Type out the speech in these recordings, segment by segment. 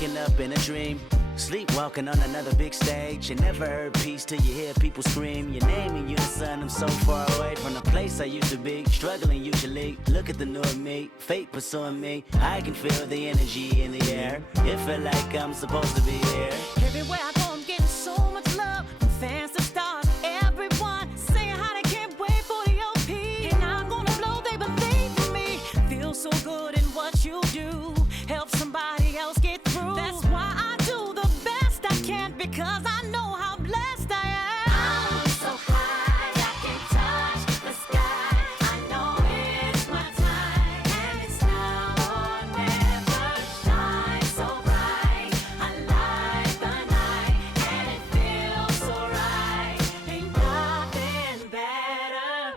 waking up in a dream, sleepwalking on another big stage. You never heard peace till you hear people scream your name in unison. I'm so far away from the place I used to be, struggling usually. Look at the new me, fate pursuing me. I can feel the energy in the air. It feel like I'm supposed to be here. Everywhere I go, I'm getting so much love from fans to stars. Everyone saying how they can't wait for the OP. And I'm gonna blow, they believe in me. Feel so good in what you do. Help somebody else get through. That's why I do the best I can, because I know how blessed I am. I'm so high, I can touch the sky. I know it's my time, and it's now or never. Shine so bright, I light the night, and it feels so right. Ain't nothing better.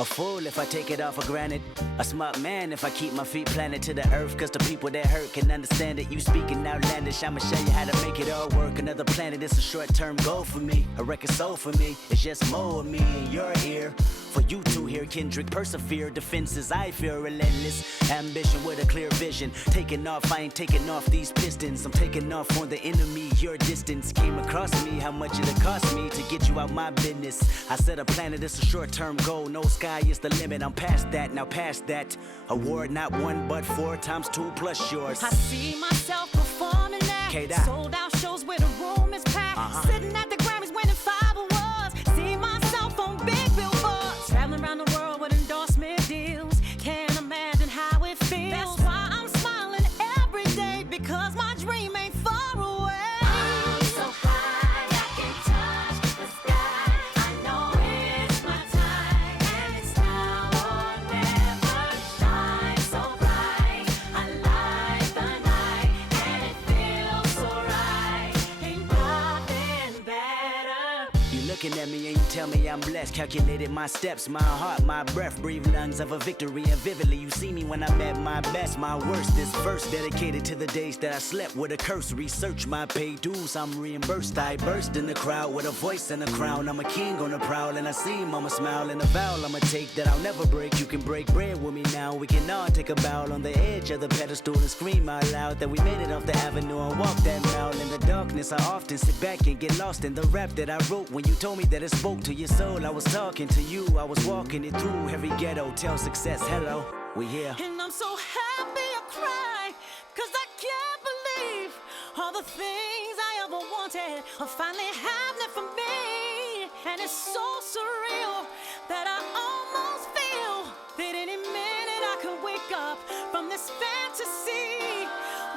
A fool if I take it all for granted. A smart man if I keep my feet planted to the earth. Cause the people that hurt can understand it. You speaking outlandish, I'ma show you how to make it all work. Another planet, it's a short-term goal for me. A record soul for me, it's just more of me in your ear. For you to hear Kendrick persevere. Defenses I feel relentless. Ambition with a clear vision. Taking off, I ain't taking off these pistons. I'm taking off on the enemy. Your distance came across me. How much it'll cost me to get you out my business. I said a planet, it's a short-term goal. No sky is the limit. I'm past that, now past that. Award not 1 but 4 times 2 plus yours. I see myself performing that. K-Dot. Sold out shows where the room is packed. Sitting at the Grammys winning 5 awards. See myself on big billboards. Traveling around the world with endorsement deals. Can't imagine how it feels. That's why I'm smiling every day, because my dream ain't far away. I'm so high, I can touch the sky. I know it's my time, and it's now or never. Shine so bright, I light the night, and it feels so right. Ain't nothing better. You looking at me and you tell me I'm blessed. Calculated my steps, my heart, my breath. Breathe lungs of a victory, and vividly you see me when I'm at my best, my worst. This verse dedicated to the days that I slept with a curse. Research my paid dues, I'm reimbursed. I burst in the crowd with a voice and a crown. I'm a king on the prowl, and I see mama smile. And a vow I'ma take that I'll never break. You can break bread with me now. We can all take a bow on the edge of the pedestal and scream out loud that we made it off the avenue and walk that mile. In the darkness I often sit back and get lost in the rap that I wrote. When you told me that it spoke to your soul, I was talking to you. I was walking it through every ghetto. Tell success hello, we here. And I'm so happy I cry, cause I can't believe all the things I ever wanted are finally happening for me. And it's so surreal that I almost feel that any minute I could wake up from this fantasy.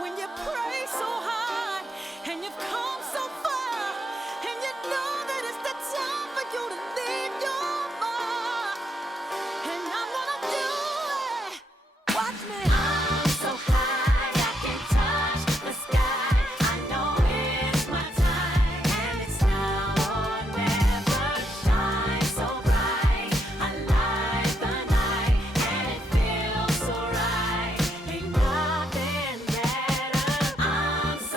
When you pray so hard and you've come so far, and you know that it's the time for you to leave your mark. And I'm gonna do it. Watch me. I'm so high, I can touch the sky. I know it's my time, and it's now or never. Shine so bright, I light the night, and it feels so right. Ain't nothing better. I'm so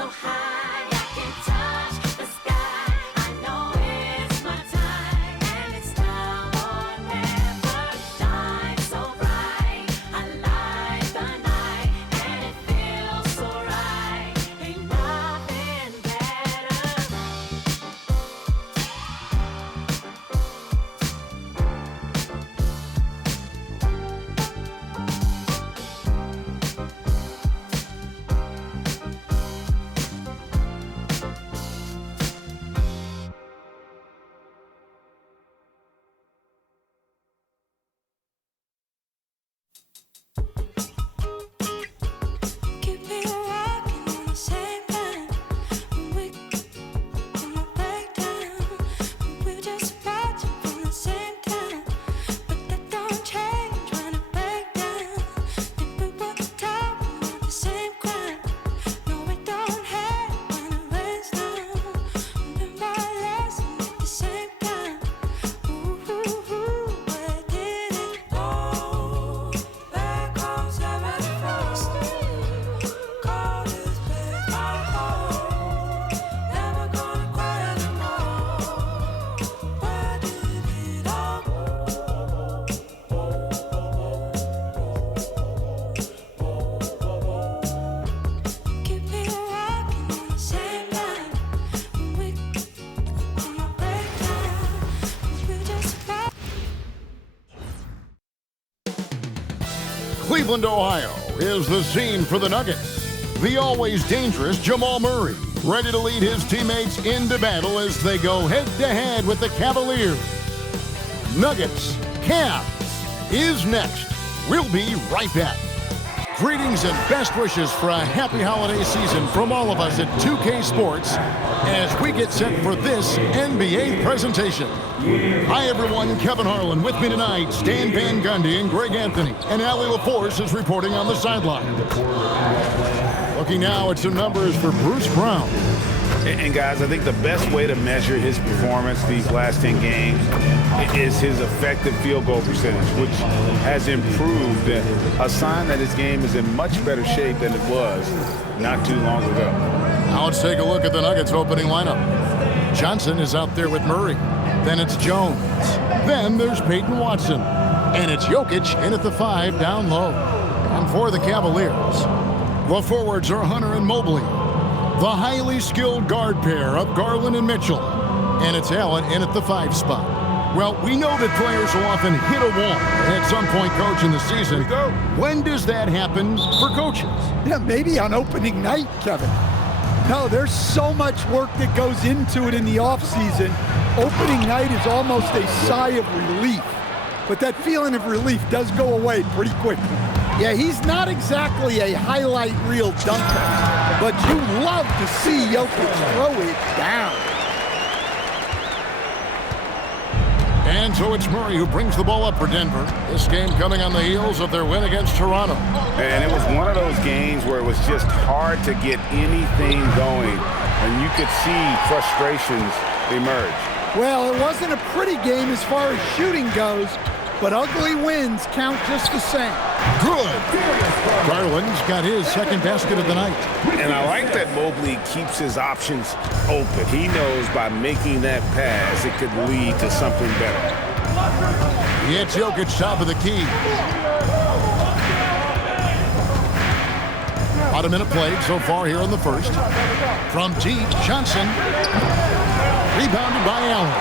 Cleveland, Ohio is the scene for the Nuggets. The always dangerous Jamal Murray, ready to lead his teammates into battle as they go head-to-head with the Cavaliers. Nuggets, Cavs is next. We'll be right back. Greetings and best wishes for a happy holiday season from all of us at 2K Sports as we get set for this NBA presentation. Hi everyone, Kevin Harlan with me tonight, Stan Van Gundy and Greg Anthony, and Allie LaForce is reporting on the sideline. Looking now at some numbers for Bruce Brown. And guys, I think the best way to measure his performance these last 10 games is his effective field goal percentage, which has improved, a sign that his game is in much better shape than it was not too long ago. Now let's take a look at the Nuggets opening lineup. Johnson is out there with Murray. Then it's Jones. Then there's Peyton Watson. And it's Jokic in at the 5 down low. And for the Cavaliers, the forwards are Hunter and Mobley. The highly skilled guard pair of Garland and Mitchell. And it's Allen in at the 5 spot. Well, we know that players will often hit a wall at some point, Coach, in the season. When does that happen for coaches? Yeah, maybe on opening night, Kevin. No, there's so much work that goes into it in the offseason. Opening night is almost a sigh of relief. But that feeling of relief does go away pretty quickly. Yeah, he's not exactly a highlight reel dunker, but you love to see Jokic throw it down. And so it's Murray who brings the ball up for Denver. This game coming on the heels of their win against Toronto. And it was one of those games where it was just hard to get anything going, and you could see frustrations emerge. Well, it wasn't a pretty game as far as shooting goes, but ugly wins count just the same. Good. Garland's got his second basket of the night. And I like that Mobley keeps his options open. He knows by making that pass, it could lead to something better. It's Jokic top of the key. About a minute played so far here in the first. From deep, Johnson. Rebounded by Allen.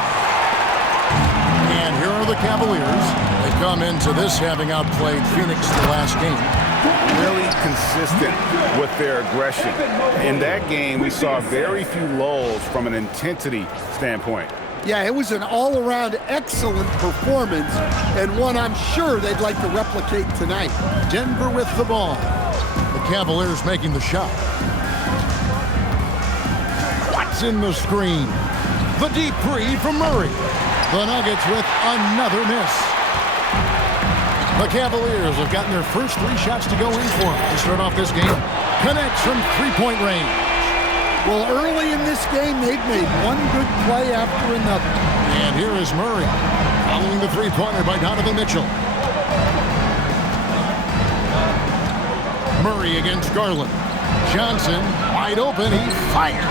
And here are the Cavaliers. They come into this having outplayed Phoenix the last game. Really consistent with their aggression. In that game, we saw very few lulls from an intensity standpoint. Yeah, it was an all-around excellent performance, and one I'm sure they'd like to replicate tonight. Denver with the ball. The Cavaliers making the shot. Watson the screen. The deep three from Murray. The Nuggets with another miss. The Cavaliers have gotten their first 3 shots to go in for them to start off this game. Connects from three-point range. Well, early in this game, they've made one good play after another. And here is Murray, following the three-pointer by Donovan Mitchell. Murray against Garland. Johnson, wide open, he fired.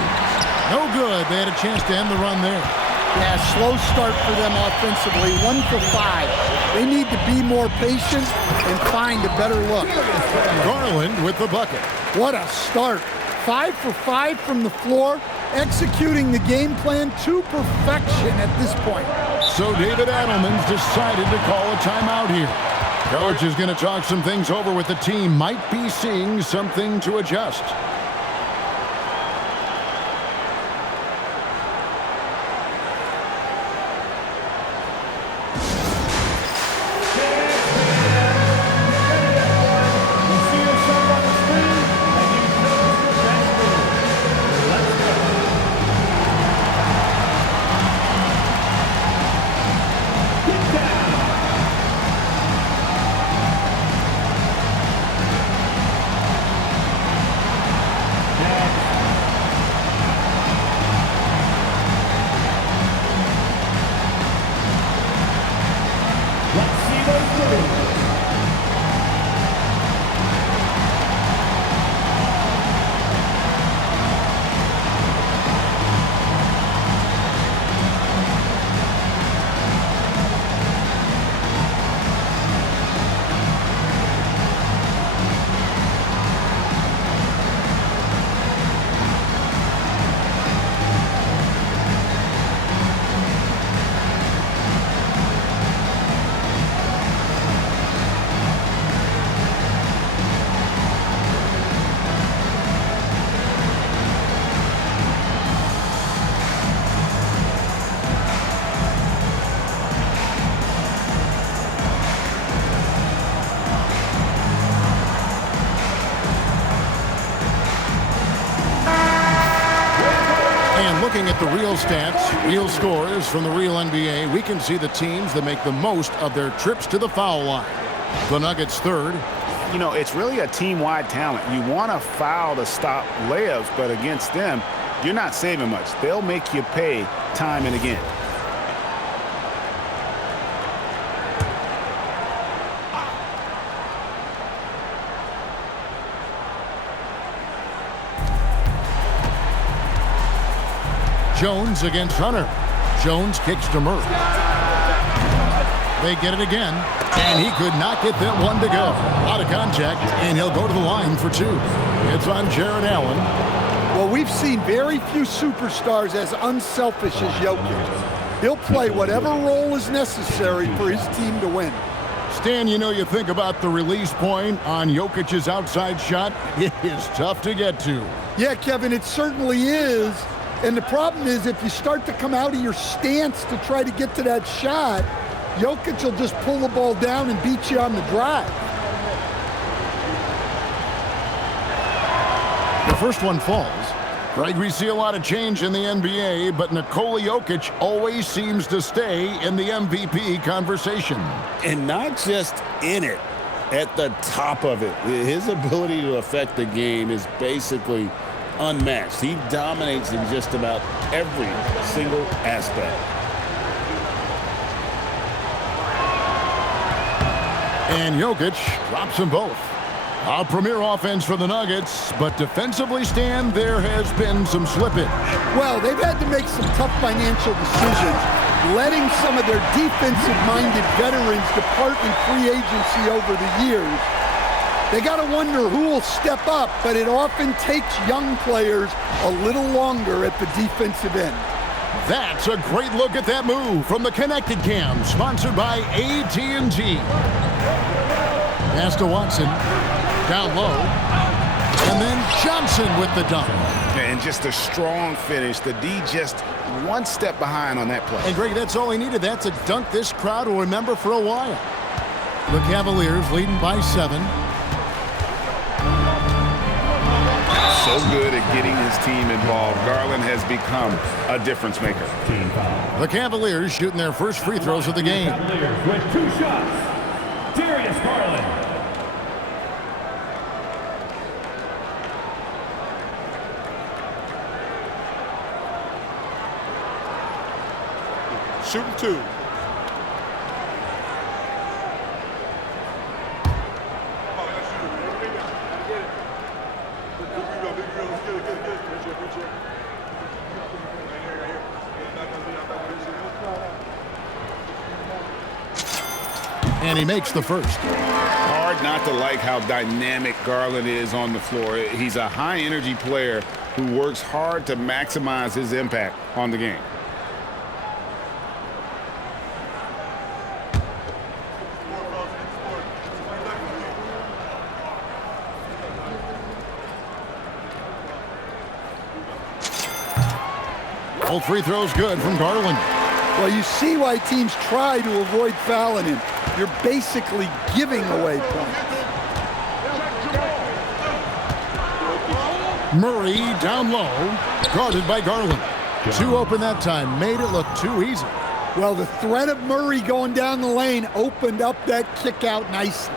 No good. They had a chance to end the run there. Yeah, slow start for them offensively, 1 for 5. They need to be more patient and find a better look. Garland with the bucket. What a start. 5 for 5 from the floor, executing the game plan to perfection at this point. So David Adelman's decided to call a timeout here. Coach is going to talk some things over with the team. Might be seeing something to adjust. Looking at the real stats, real scores from the real NBA, we can see the teams that make the most of their trips to the foul line. The Nuggets third. You know, it's really a team-wide talent. You want to foul to stop layups, but against them, you're not saving much. They'll make you pay time and again. Jones against Hunter. Jones kicks to Murray. They get it again, and he could not get that one to go. Out of contact, and he'll go to the line for two. It's on Jared Allen. Well, we've seen very few superstars as unselfish as Jokic. He'll play whatever role is necessary for his team to win. Stan, you know, you think about the release point on Jokic's outside shot. It is tough to get to. Yeah, Kevin, it certainly is. And the problem is if you start to come out of your stance to try to get to that shot, Jokic will just pull the ball down and beat you on the drive. The first one falls. Greg, we see a lot of change in the NBA, but Nikola Jokic always seems to stay in the MVP conversation. And not just in it, at the top of it. His ability to affect the game is basically unmatched. He dominates in just about every single aspect. And Jokic drops them both. A premier offense for the Nuggets, but defensively, Stan, there has been some slippage. Well, they've had to make some tough financial decisions, letting some of their defensive-minded veterans depart in free agency over the years. They got to wonder who will step up, but it often takes young players a little longer at the defensive end. That's a great look at that move from the Connected Cam, sponsored by AT&T. Pass to Watson, down low, and then Johnson with the dunk. And just a strong finish. The D just one step behind on that play. And Greg, that's all he needed. That's a dunk this crowd will remember for a while. The Cavaliers leading by 7. So good at getting his team involved. Garland has become a difference maker. The Cavaliers shooting their first free throws of the game. Cavaliers with 2 shots. Darius Garland. Shooting 2. And he makes the first. Hard not to like how dynamic Garland is on the floor. He's a high-energy player who works hard to maximize his impact on the game. All free throws good from Garland. Well, you see why teams try to avoid fouling him. You're basically giving away points. Murray down low, guarded by Garland. Too open that time, made it look too easy. Well, the threat of Murray going down the lane opened up that kick out nicely.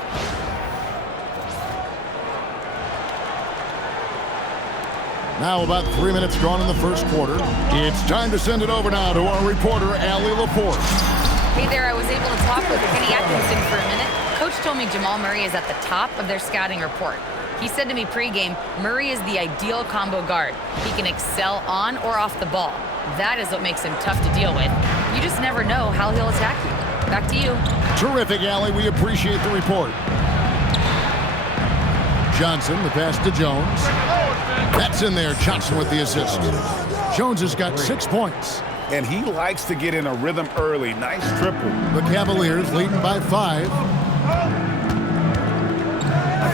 Now about 3 minutes gone in the first quarter. It's time to send it over now to our reporter, Allie LaForce. Hey there, I was able to talk with Kenny Atkinson for a minute. Coach told me Jamal Murray is at the top of their scouting report. He said to me pregame, Murray is the ideal combo guard. He can excel on or off the ball. That is what makes him tough to deal with. You just never know how he'll attack you. Back to you. Terrific, Allie. We appreciate the report. Johnson, the pass to Jones. That's in there. Johnson with the assist. Jones has got 6 points. And he likes to get in a rhythm early. Nice triple. The Cavaliers leading by 5.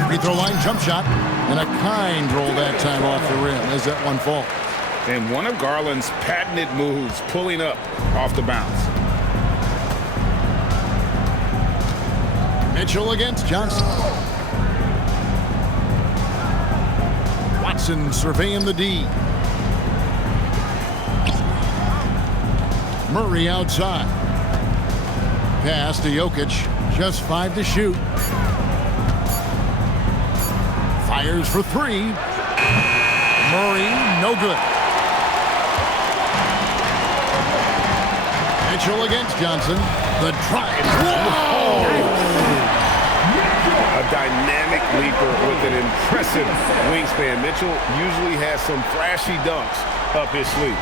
Free throw line jump shot. And a kind roll that time off the rim as that one falls. And one of Garland's patented moves, pulling up off the bounce. Mitchell against Johnson. Watson surveying the D. Murray outside. Pass to Jokic. Just 5 to shoot. Fires for 3. Murray, no good. Mitchell against Johnson. The drive. A dynamic leaper with an impressive wingspan. Mitchell usually has some flashy dunks up his sleeve.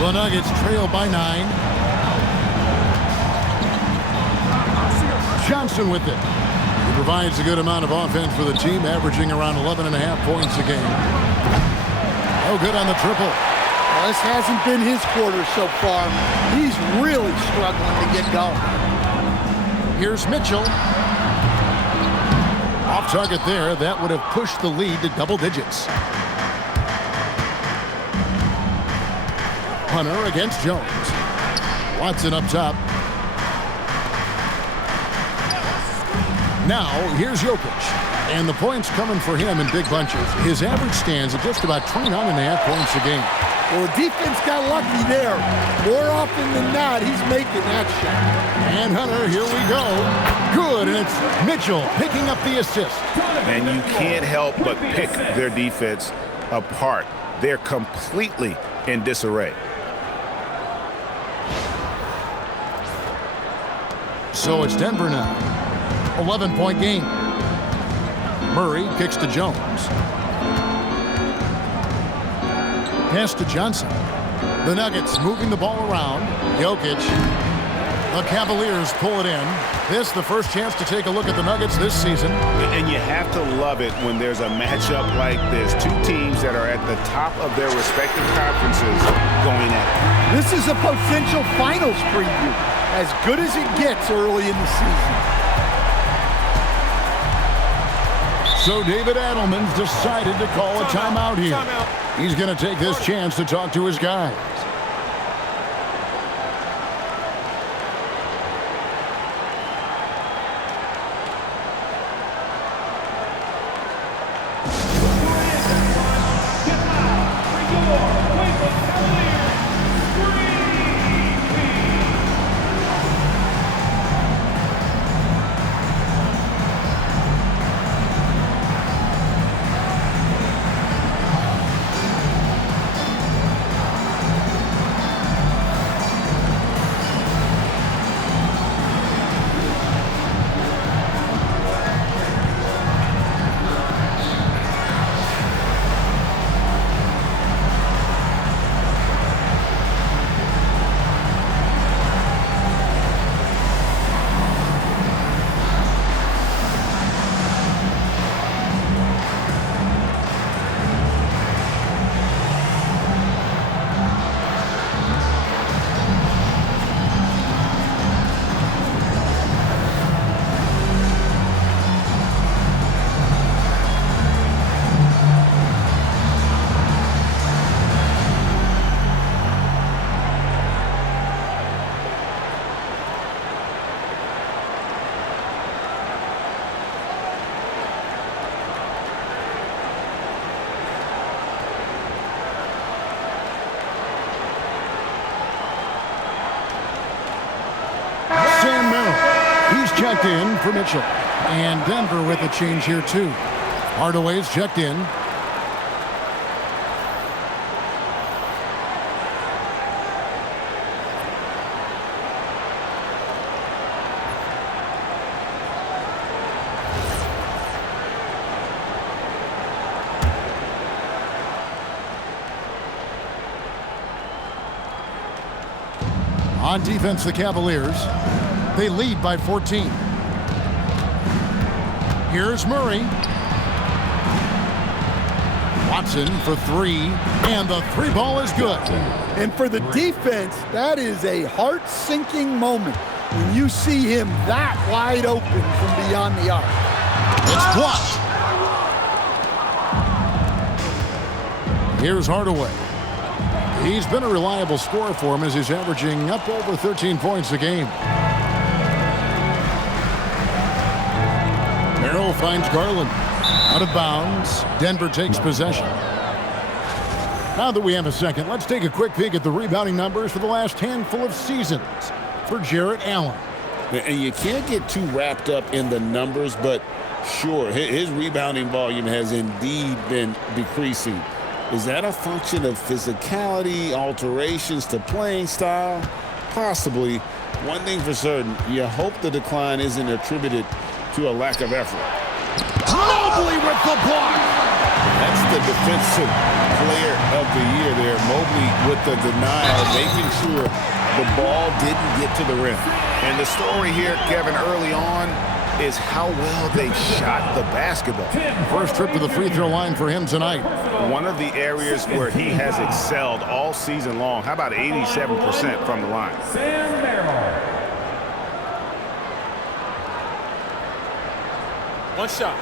The Nuggets trail by 9. Johnson with it. He provides a good amount of offense for the team, averaging around 11.5 points a game. No good on the triple. Well, this hasn't been his quarter so far. He's really struggling to get going. Here's Mitchell. Off target there. That would have pushed the lead to double digits. Hunter against Jones. Watson up top. Now, here's Jokic. And the points coming for him in big bunches. His average stands at just about 29.5 points a game. Well, the defense got lucky there. More often than not, he's making that shot. And Hunter, here we go. Good, and it's Mitchell picking up the assist. And you can't help but pick their defense apart. They're completely in disarray. So it's Denver now. 11-point game. Murray kicks to Jones. Pass to Johnson. The Nuggets moving the ball around. Jokic. The Cavaliers pull it in. This the first chance to take a look at the Nuggets this season. And you have to love it when there's a matchup like this. Two teams that are at the top of their respective conferences going at it. This is a potential finals preview. As good as it gets early in the season. So David Adelman's decided to call a timeout here. He's going to take this chance to talk to his guys. Checked in for Mitchell. And Denver with a change here, too. Hardaway's checked in. On defense, the Cavaliers. They lead by 14. Here's Murray. Watson for 3, and the 3 ball is good. And for the defense, that is a heart-sinking moment when you see him that wide open from beyond the arc. It's blocked. Here's Hardaway. He's been a reliable scorer for him as he's averaging up over 13 points a game. Merrill finds Garland. Out of bounds. Denver takes possession. Now that we have a second, let's take a quick peek at the rebounding numbers for the last handful of seasons for Jarrett Allen. And you can't get too wrapped up in the numbers, but sure, his rebounding volume has indeed been decreasing. Is that a function of physicality, alterations to playing style? Possibly. One thing for certain, you hope the decline isn't attributed to a lack of effort. Mobley with the block. That's the defensive player of the year there. Mobley with the denial, making sure the ball didn't get to the rim. And the story here, Kevin, early on is how well they shot the basketball. First trip to the free throw line for him tonight. One of the areas where he has excelled all season long. How about 87% from the line? One shot.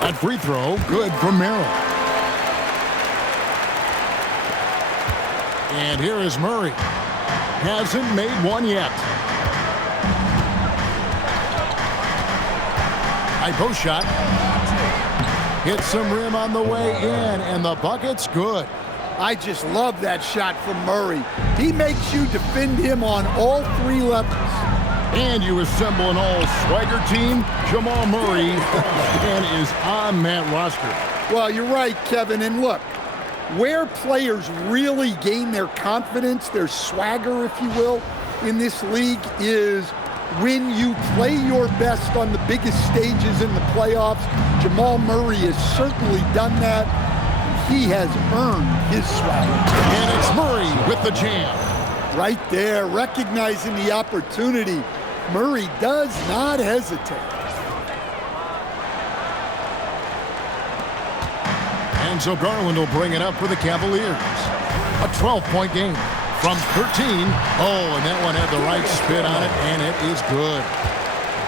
That free throw, good from Merrill. And here is Murray. Hasn't made one yet. High post shot. Hits some rim on the way in, and the bucket's good. I just love that shot from Murray. He makes you defend him on all three levels. And you assemble an all-swagger team. Jamal Murray and is on that roster. Well, you're right, Kevin. And look, where players really gain their confidence, their swagger, if you will, in this league is when you play your best on the biggest stages in the playoffs. Jamal Murray has certainly done that. He has earned his swagger. And it's Murray with the jam. Right there, recognizing the opportunity. Murray does not hesitate. And so Garland will bring it up for the Cavaliers. A 12-point game from 13. Oh, and that one had the right spin on it, and it is good.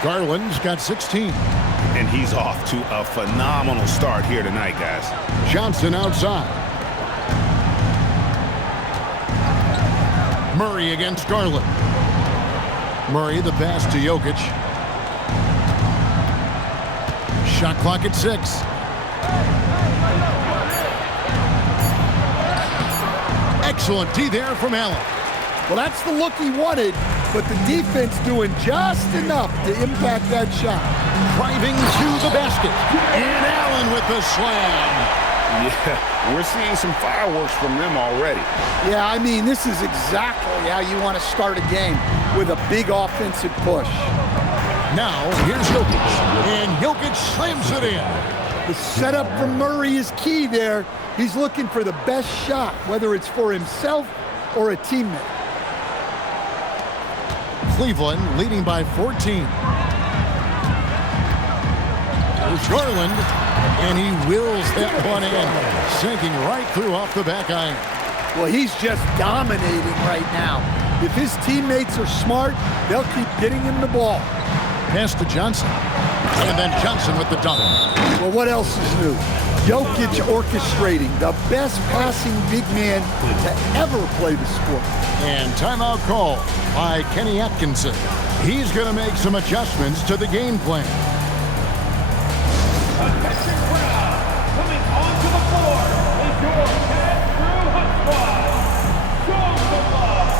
Garland's got 16. And he's off to a phenomenal start here tonight, guys. Johnson outside. Murray against Garland. Murray the pass to Jokic. Shot clock at 6. Excellent D there from Allen. Well, that's the look he wanted, but the defense doing just enough to impact that shot. Driving to the basket. And Allen with the slam. Yeah, we're seeing some fireworks from them already. Yeah, I mean, this is exactly how you want to start a game, with a big offensive push. Now, here's Jokic. And Jokic slams it in. The setup from Murray is key there. He's looking for the best shot, whether it's for himself or a teammate. Cleveland leading by 14. There's Garland, and he wills that one in, sinking right through off the back iron. Well, he's just dominating right now. If his teammates are smart, they'll keep getting him the ball. Pass to Johnson, and then Johnson with the dunk. Well, what else is new? Jokic orchestrating, the best passing big man to ever play the sport. And timeout call by Kenny Atkinson. He's going to make some adjustments to the game plan. Attention crowd, coming onto the floor is your Cat Crew Hot Squad. Show some love.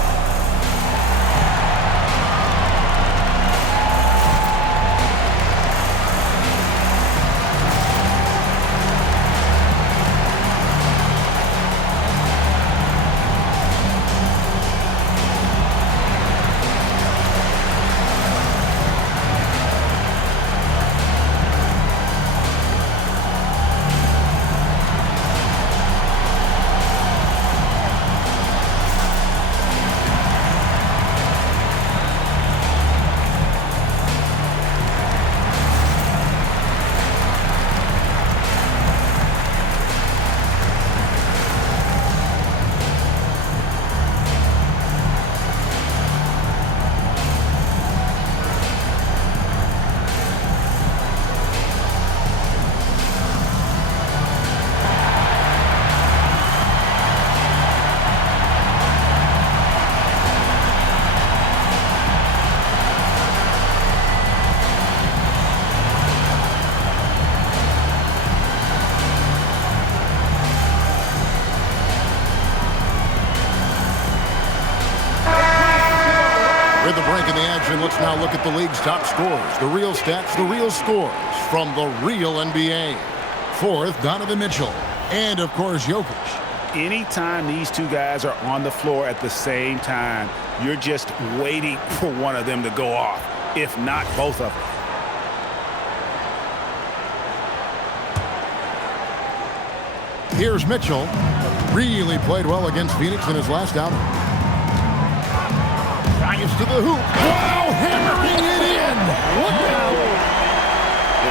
breaking the action. Let's now look at the league's top scorers. The real stats, the real scores from the real NBA. Fourth, Donovan Mitchell. And, of course, Jokic. Anytime these two guys are on the floor at the same time, you're just waiting for one of them to go off, if not both of them. Here's Mitchell. Really played well against Phoenix in his last outing. Drives to the hoop. Wow, hammering it in. Look out.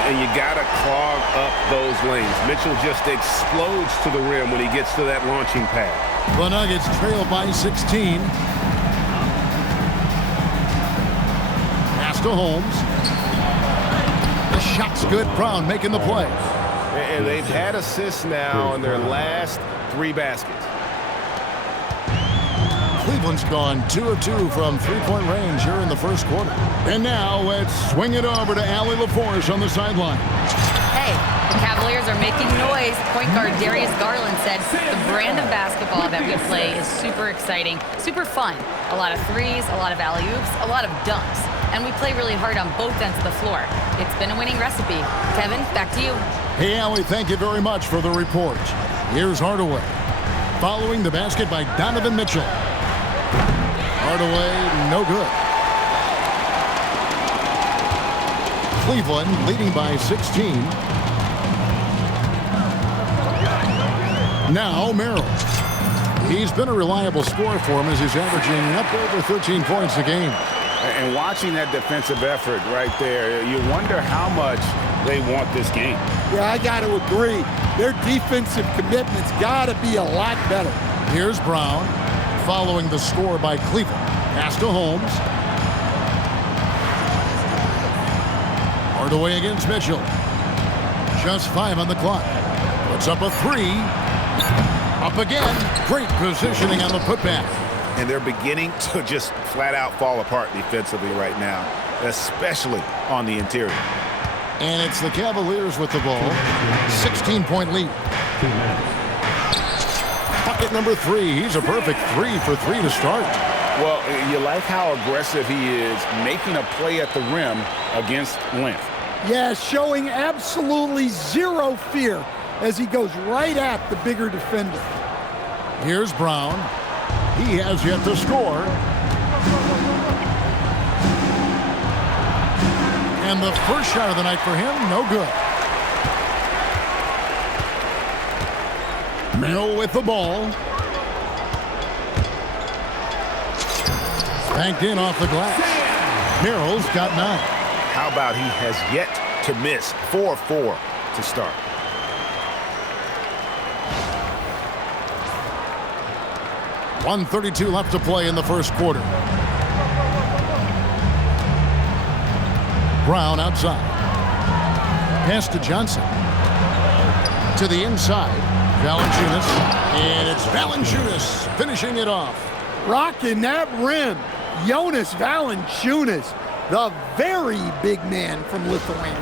And you got to clog up those lanes. Mitchell just explodes to the rim when he gets to that launching pad. The Nuggets trail by 16. Pass to Holmes. The shot's good. Brown making the play. And they've had assists now in their last 3 baskets. Cleveland's gone 2 of 2 from three-point range here in the first quarter. And now let's swing it over to Allie LaForce on the sideline. Hey, the Cavaliers are making noise. Point guard Darius Garland said the brand of basketball that we play is super exciting, super fun. A lot of threes, a lot of alley-oops, a lot of dunks. And we play really hard on both ends of the floor. It's been a winning recipe. Kevin, back to you. Hey, Allie, thank you very much for the report. Here's Hardaway. Following the basket by Donovan Mitchell. Hardaway, no good. Cleveland leading by 16. Now Merrill. He's been a reliable scorer for him as he's averaging up over 13 points a game. And watching that defensive effort right there, you wonder how much they want this game. Yeah, I got to agree. Their defensive commitment's got to be a lot better. Here's Brown following the score by Cleveland. Pass to Holmes. Hardaway against Mitchell. Just 5 on the clock. Puts up a 3. Up again. Great positioning on the putback. And they're beginning to just flat out fall apart defensively right now, especially on the interior. And it's the Cavaliers with the ball. 16-point lead. Bucket number 3. He's a perfect 3 for 3 to start. Well, you like how aggressive he is making a play at the rim against length. Yeah, showing absolutely zero fear as he goes right at the bigger defender. Here's Brown. He has yet to score. And the first shot of the night for him, no good. Merrill with the ball. Banked in off the glass. Merrill's got 9. How about he has yet to miss? 4-4 to start. .132 left to play in the first quarter. Brown outside. Pass to Johnson. To the inside. Valanciunas. And it's Valanciunas finishing it off. Rocking that rim. Jonas Valanciunas, the very big man from Lithuania.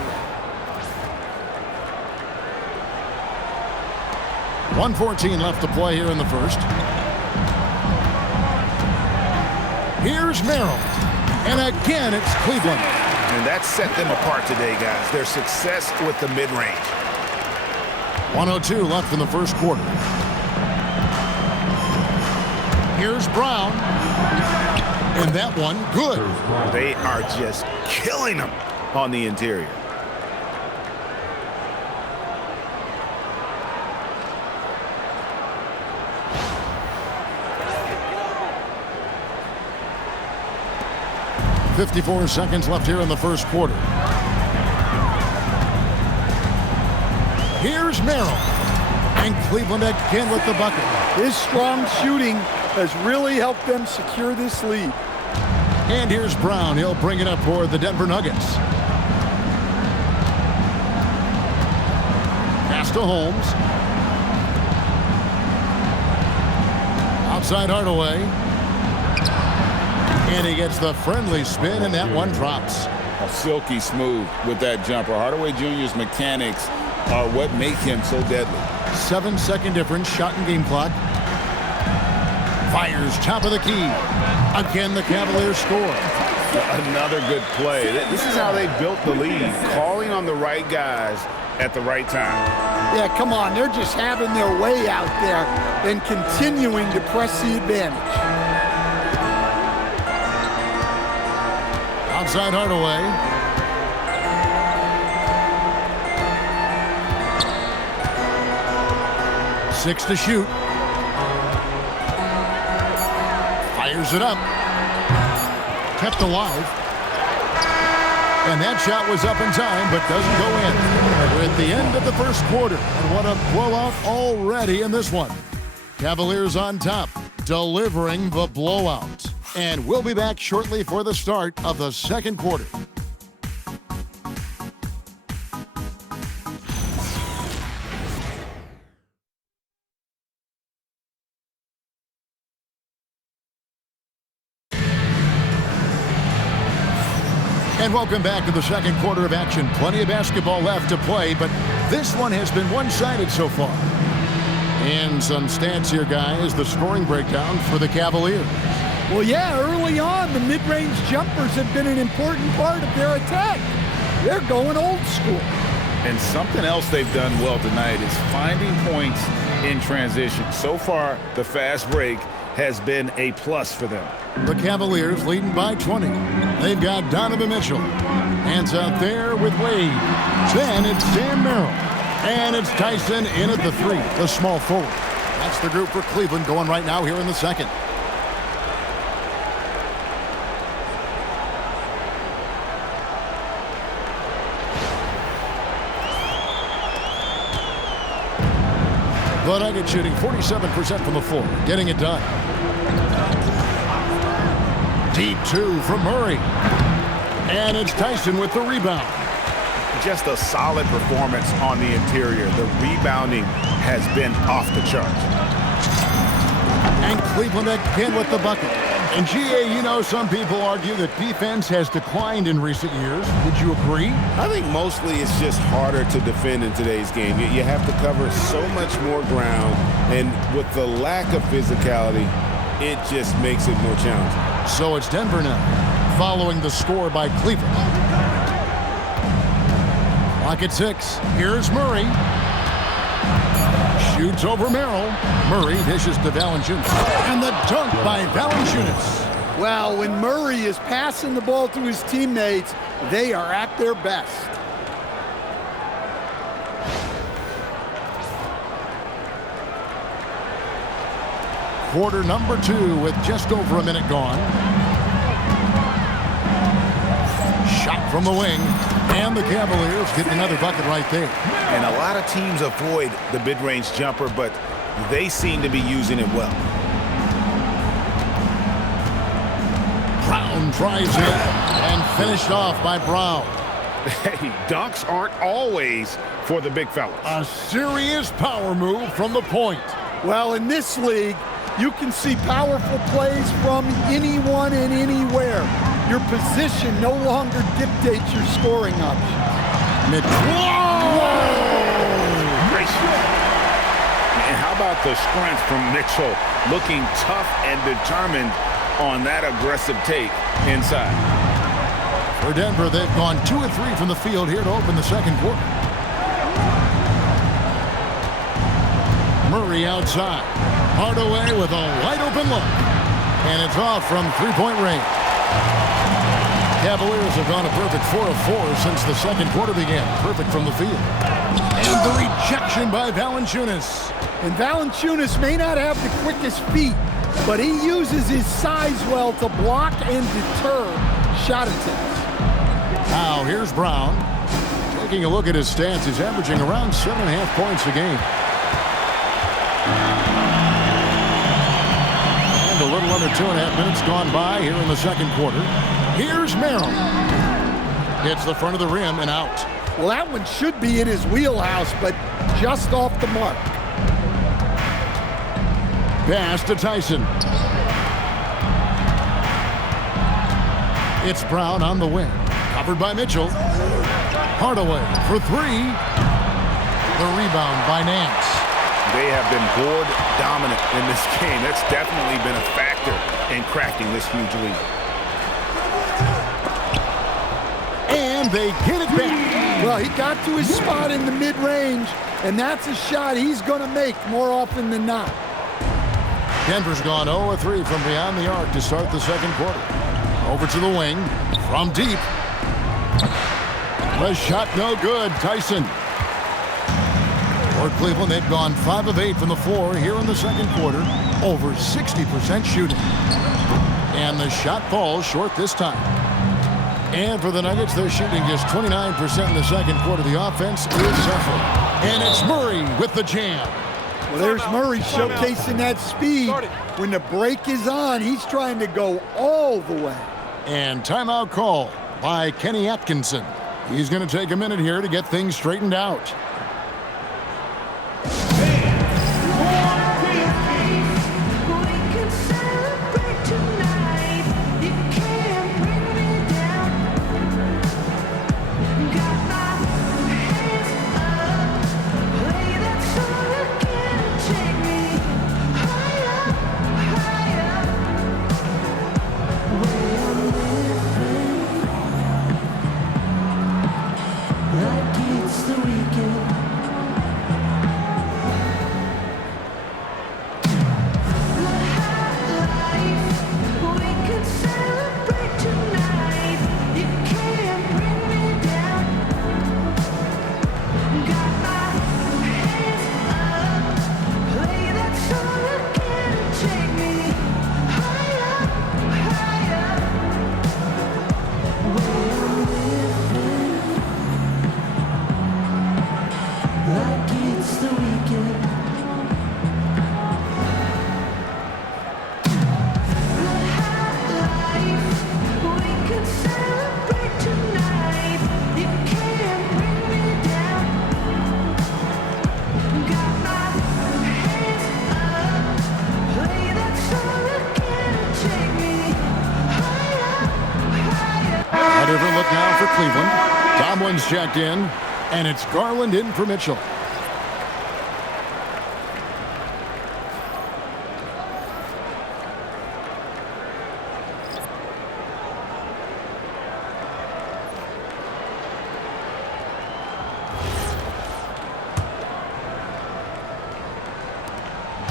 1:14 left to play here in the first. Here's Merrill. And again, it's Cleveland. And that set them apart today, guys. Their success with the mid-range. 1:02 left in the first quarter. Here's Brown. And that one, good. They are just killing them on the interior. .54 seconds left here in the first quarter. Here's Merrill. And Cleveland again with the bucket. His strong shooting has really helped them secure this lead. And here's Brown. He'll bring it up for the Denver Nuggets. Pass to Holmes. Outside Hardaway. And he gets the friendly spin, and that one drops. Silky smooth with that jumper. Hardaway Jr.'s mechanics are what make him so deadly. 7-second difference, shot and game clock. Fires top of the key. Again, the Cavaliers score. Another good play. This is how they built the lead, calling on the right guys at the right time. Yeah, come on. They're just having their way out there and continuing to press the advantage. Outside Hardaway. Six to shoot. Fires it up. Kept alive. And that shot was up in time, but doesn't go in. We're at the end of the first quarter. And what a blowout already in this one. Cavaliers on top, delivering the blowout. And we'll be back shortly for the start of the second quarter. And welcome back to the second quarter of action. Plenty of basketball left to play, but this one has been one-sided so far. And some stats here, guys. The scoring breakdown for the Cavaliers. Well, yeah, early on, the mid-range jumpers have been an important part of their attack. They're going old school. And something else they've done well tonight is finding points in transition. So far, the fast break has been a plus for them. The Cavaliers leading by 20. They've got Donovan Mitchell. Hands out there with Wade. Then it's Sam Merrill. And it's Tyson in at the three, the small forward. That's the group for Cleveland going right now here in the second. The Nuggets shooting 47% from the floor, getting it done. Deep two from Murray. And it's Tyson with the rebound. Just a solid performance on the interior. The rebounding has been off the charts. And Cleveland again with the bucket. And GA, you know, some people argue that defense has declined in recent years. Would you agree? I think mostly it's just harder to defend in today's game. You have to cover so much more ground, and with the lack of physicality, it just makes it more challenging. So it's Denver now, following the score by Cleveland. Clock at 6. Here's Murray. Shoots over Merrill. Murray dishes to Valanciunas. And the dunk by Valanciunas. Well, when Murray is passing the ball to his teammates, they are at their best. Quarter number 2 with just over a minute gone. Shot from the wing. And the Cavaliers getting another bucket right there. And a lot of teams avoid the mid-range jumper, but they seem to be using it well. Brown drives in and finished off by Brown. Hey, dunks aren't always for the big fellas. A serious power move from the point. Well, in this league, you can see powerful plays from anyone and anywhere. Your position no longer dictates your scoring options. Whoa! Great shot. And how about the strength from Mitchell, looking tough and determined on that aggressive take inside. For Denver, they've gone 2 of 3 from the field here to open the second quarter. Murray outside. Hardaway with a wide-open look. And it's off from three-point range. Cavaliers have gone a perfect 4 of 4 since the second quarter began. Perfect from the field. And the rejection by Valanciunas. And Valanciunas may not have the quickest feet, but he uses his size well to block and deter shot attempts. Now here's Brown. Taking a look at his stats, he's averaging around 7.5 points a game. And a little under 2.5 minutes gone by here in the second quarter. Here's Merrill. Hits the front of the rim and out. Well, that one should be in his wheelhouse, but just off the mark. Pass to Tyson. It's Brown on the wing. Covered by Mitchell. Hardaway for 3. The rebound by Nance. They have been board dominant in this game. That's definitely been a factor in cracking this huge lead. And they get it back. Well, he got to his spot in the mid-range, and that's a shot he's going to make more often than not. Denver's gone 0-3 from beyond the arc to start the second quarter. Over to the wing, from deep. The shot no good, Tyson. For Cleveland, they've gone 5 of 8 from the floor here in the second quarter. Over 60% shooting. And the shot falls short this time. And for the Nuggets, they're shooting just 29% in the second quarter. The offense is suffering. And it's Murray with the jam. Well, there's Murray showcasing that speed. When the break is on, he's trying to go all the way. And timeout call by Kenny Atkinson. He's going to take a minute here to get things straightened out. Look now for Cleveland. Tomlin's checked in, and it's Garland in for Mitchell.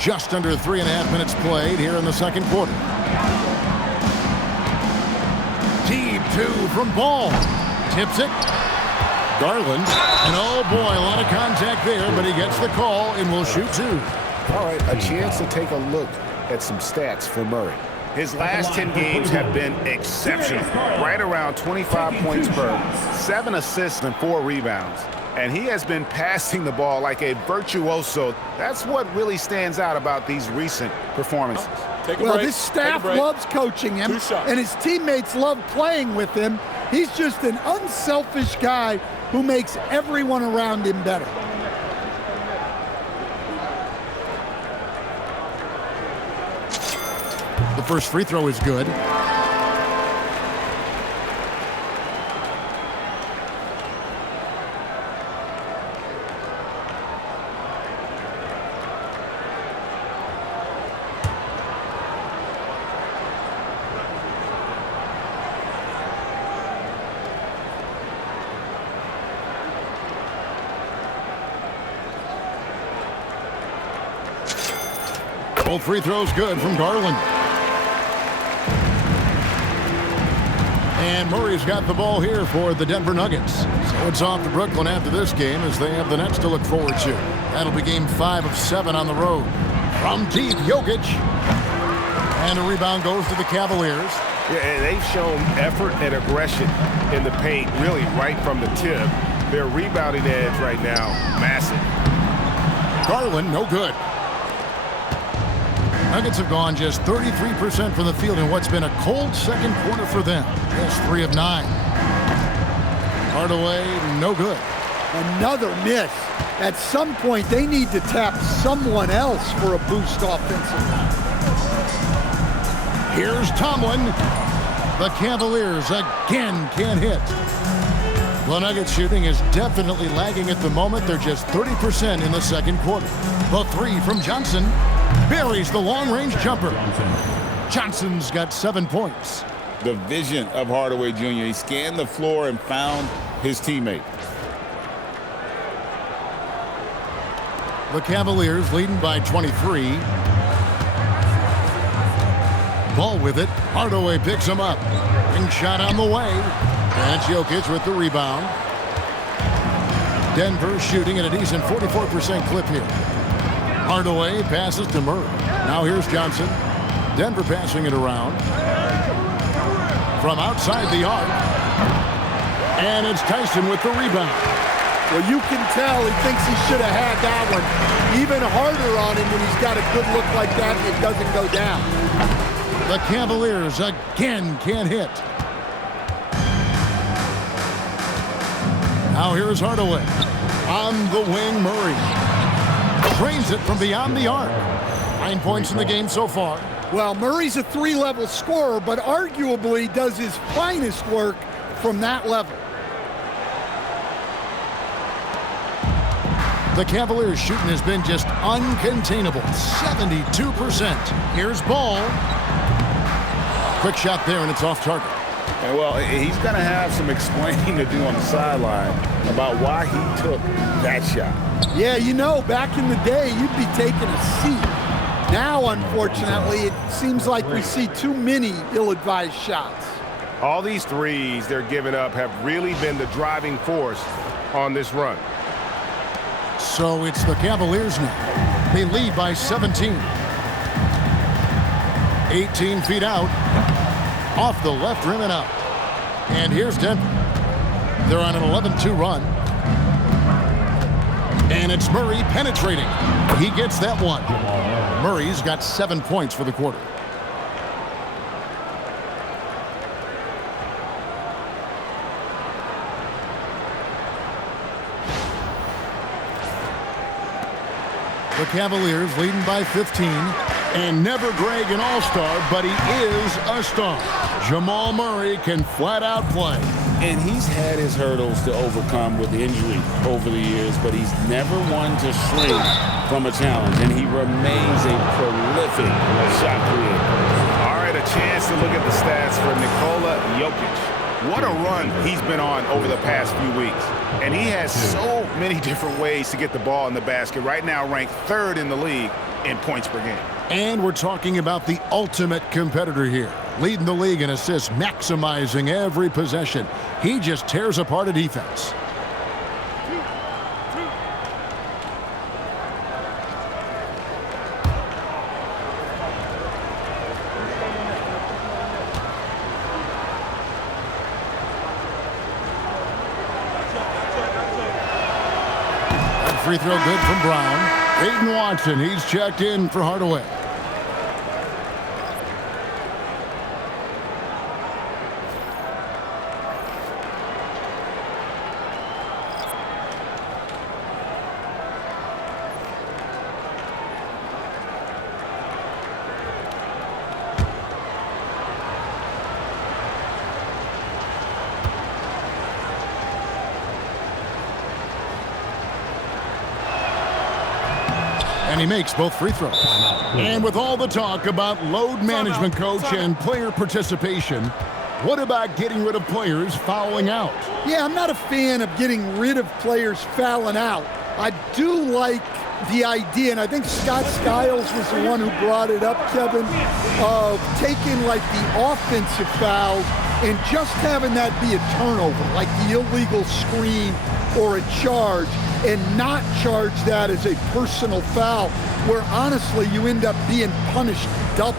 Just under 3.5 minutes played here in the second quarter. Deep two from Ball. Tips it. Garland. And oh boy, a lot of contact there, but he gets the call and will shoot two. All right, a chance to take a look at some stats for Murray. His last 10 games have been exceptional. Right around 25 points per, 7 assists and 4 rebounds. And he has been passing the ball like a virtuoso. That's what really stands out about these recent performances. Well, this staff loves coaching him, and his teammates love playing with him. He's just an unselfish guy who makes everyone around him better. The first free throw is good. Both free throws good from Garland. And Murray's got the ball here for the Denver Nuggets. So it's off to Brooklyn after this game as they have the Nets to look forward to. That'll be game 5 of 7 on the road. From deep, Jokic. And the rebound goes to the Cavaliers. Yeah, they've shown effort and aggression in the paint, really right from the tip. Their rebounding edge right now, massive. Garland, no good. Nuggets have gone just 33% from the field in what's been a cold second quarter for them. Just 3 of 9. Hardaway, no good. Another miss. At some point, they need to tap someone else for a boost offensively. Here's Tomlin. The Cavaliers again can't hit. The Nuggets shooting is definitely lagging at the moment. They're just 30% in the second quarter. The 3 from Johnson buries the long-range jumper. Johnson's got 7 points. the vision of Hardaway Jr. He scanned the floor and found his teammate. The Cavaliers leading by 23. Ball with it. Hardaway picks him up. Ring shot on the way. And it's Jokic with the rebound. Denver shooting at a decent 44% clip here. Hardaway passes to Murray. Now here's Johnson. Denver passing it around. From outside the arc. And it's Tyson with the rebound. Well, you can tell he thinks he should have had that one. Even harder on him when he's got a good look like that and it doesn't go down. The Cavaliers again can't hit. Now here's Hardaway. On the wing, Murray. Trains it from beyond the arc. 9 points in the game so far. Well, Murray's a three-level scorer, but arguably does his finest work from that level. The Cavaliers shooting has been just uncontainable. 72%. Here's Ball. Quick shot there, and it's off target. And well, he's going to have some explaining to do on the sideline about why he took that shot. Yeah, you know, back in the day, you'd be taking a seat. Now, unfortunately, it seems like we see too many ill-advised shots. All these threes they're giving up have really been the driving force on this run. So it's the Cavaliers now. They lead by 17. 18 feet out. Off the left rim and out. And here's Denver. They're on an 11-2 run. And it's Murray penetrating. He gets that one. Murray's got 7 points for the quarter. The Cavaliers leading by 15. And never Greg an all-star, but he is a star. Jamal Murray can flat out play. And he's had his hurdles to overcome with injury over the years, but he's never one to shrink from a challenge, and he remains a prolific shot creator. All right, a chance to look at the stats for Nikola Jokic. What a run he's been on over the past few weeks. And he has so many different ways to get the ball in the basket. Right now ranked 3rd in the league in points per game. And we're talking about the ultimate competitor here. Leading the league in assists, maximizing every possession. He just tears apart a defense. That free throw good from Brown. Aiden Watson, he's checked in for Hardaway. And he makes both free throws. And with all the talk about load management, coach, and player participation, what about getting rid of players fouling out? Yeah, I'm not a fan of getting rid of players fouling out. I do like the idea, and I think Scott Skiles was the one who brought it up, Kevin, of taking like the offensive fouls and just having that be a turnover, like the illegal screen or a charge, and not charge that as a personal foul, where honestly you end up being punished double.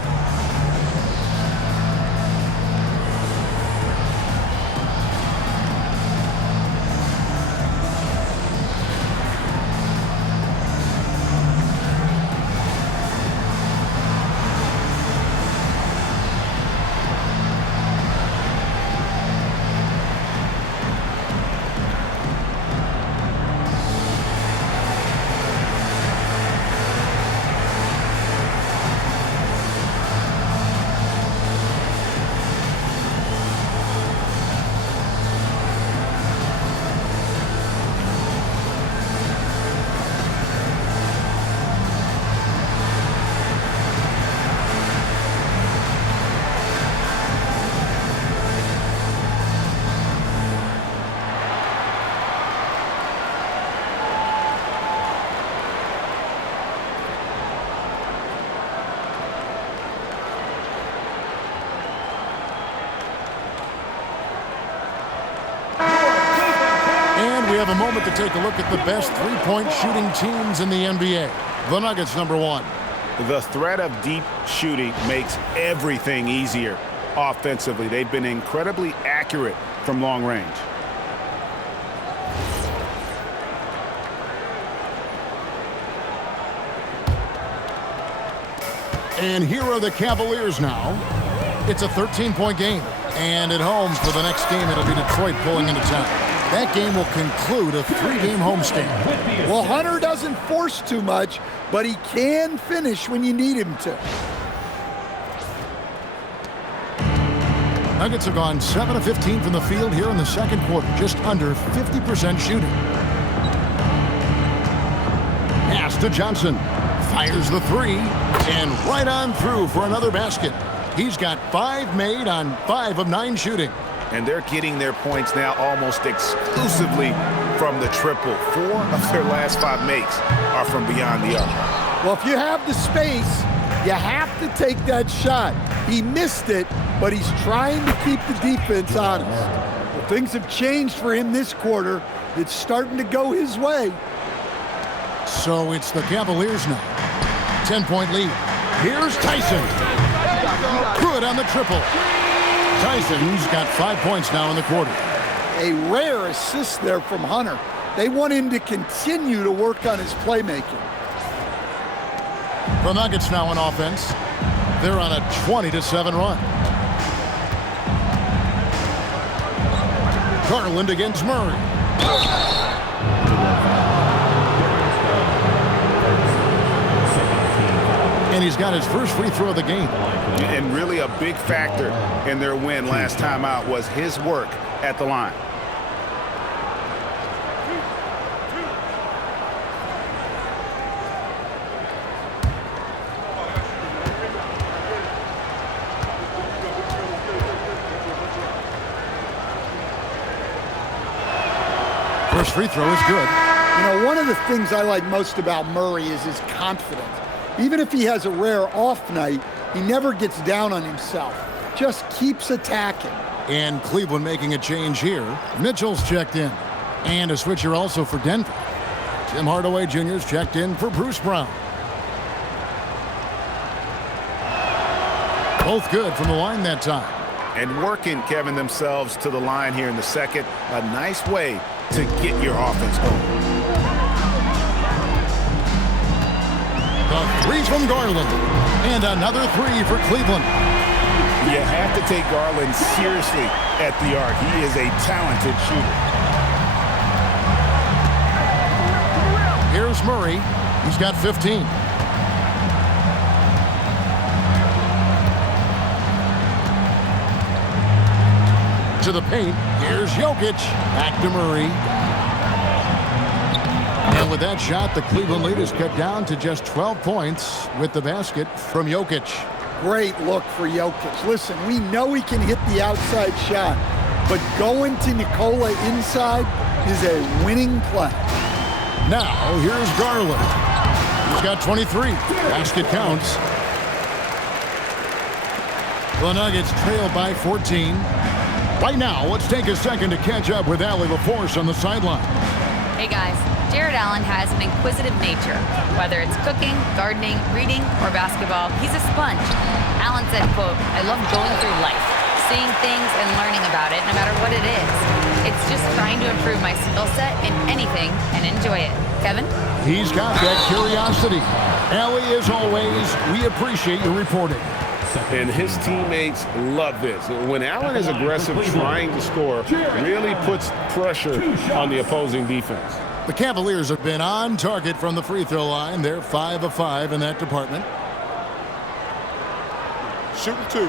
have a moment to take a look at the best three-point shooting teams in the NBA. The Nuggets, number 1. The threat of deep shooting makes everything easier offensively. They've been incredibly accurate from long range. And here are the Cavaliers now. It's a 13-point game. And at home for the next game, it'll be Detroit pulling into town. That game will conclude a 3-game homestand. Well, Hunter doesn't force too much, but he can finish when you need him to. Nuggets have gone 7 of 15 from the field here in the second quarter, just under 50% shooting. Pass to Johnson. Fires the 3, and right on through for another basket. He's got 5 made on 5 of 9 shooting. And they're getting their points now almost exclusively from the triple. 4 of their last 5 makes are from beyond the arc. Well, if you have the space, you have to take that shot. He missed it, but he's trying to keep the defense honest. Well, things have changed for him this quarter. It's starting to go his way. So it's the Cavaliers now. 10-point lead. Here's Tyson. Good on the triple. Tyson's got 5 points now in the quarter. A rare assist there from Hunter. They want him to continue to work on his playmaking. The Nuggets now on offense. They're on a 20-7 run. Garland against Murray. And he's got his first free throw of the game. And really a big factor in their win last time out was his work at the line. First free throw is good. You know, one of the things I like most about Murray is his confidence. Even if he has a rare off night, he never gets down on himself. Just keeps attacking. And Cleveland making a change here. Mitchell's checked in. And a switcher also for Denver. Tim Hardaway Jr.'s checked in for Bruce Brown. Both good from the line that time. And working, Kevin, themselves to the line here in the second. A nice way to get your offense going. The 3 from Garland. And another 3 for Cleveland. You have to take Garland seriously at the arc. He is a talented shooter. Here's Murray. He's got 15. To the paint. Here's Jokic. Back to Murray. And with that shot, the Cleveland lead is cut down to just 12 points with the basket from Jokic. Great look for Jokic. Listen, we know he can hit the outside shot, but going to Nikola inside is a winning play. Now, here's Garland. He's got 23. Basket counts. The Nuggets trail by 14. Right now, let's take a second to catch up with Allie LaForce on the sideline. Hey guys, Jared Allen has an inquisitive nature. Whether it's cooking, gardening, reading, or basketball, he's a sponge. Allen said, quote, "I love going through life, seeing things and learning about it no matter what it is. It's just trying to improve my skill set in anything and enjoy it." Kevin? He's got that curiosity. Allie, as always, we appreciate your reporting. And his teammates love this. When Allen is aggressive trying to score, really puts pressure on the opposing defense. The Cavaliers have been on target from the free throw line. They're 5 of 5 in that department. Shooting 2.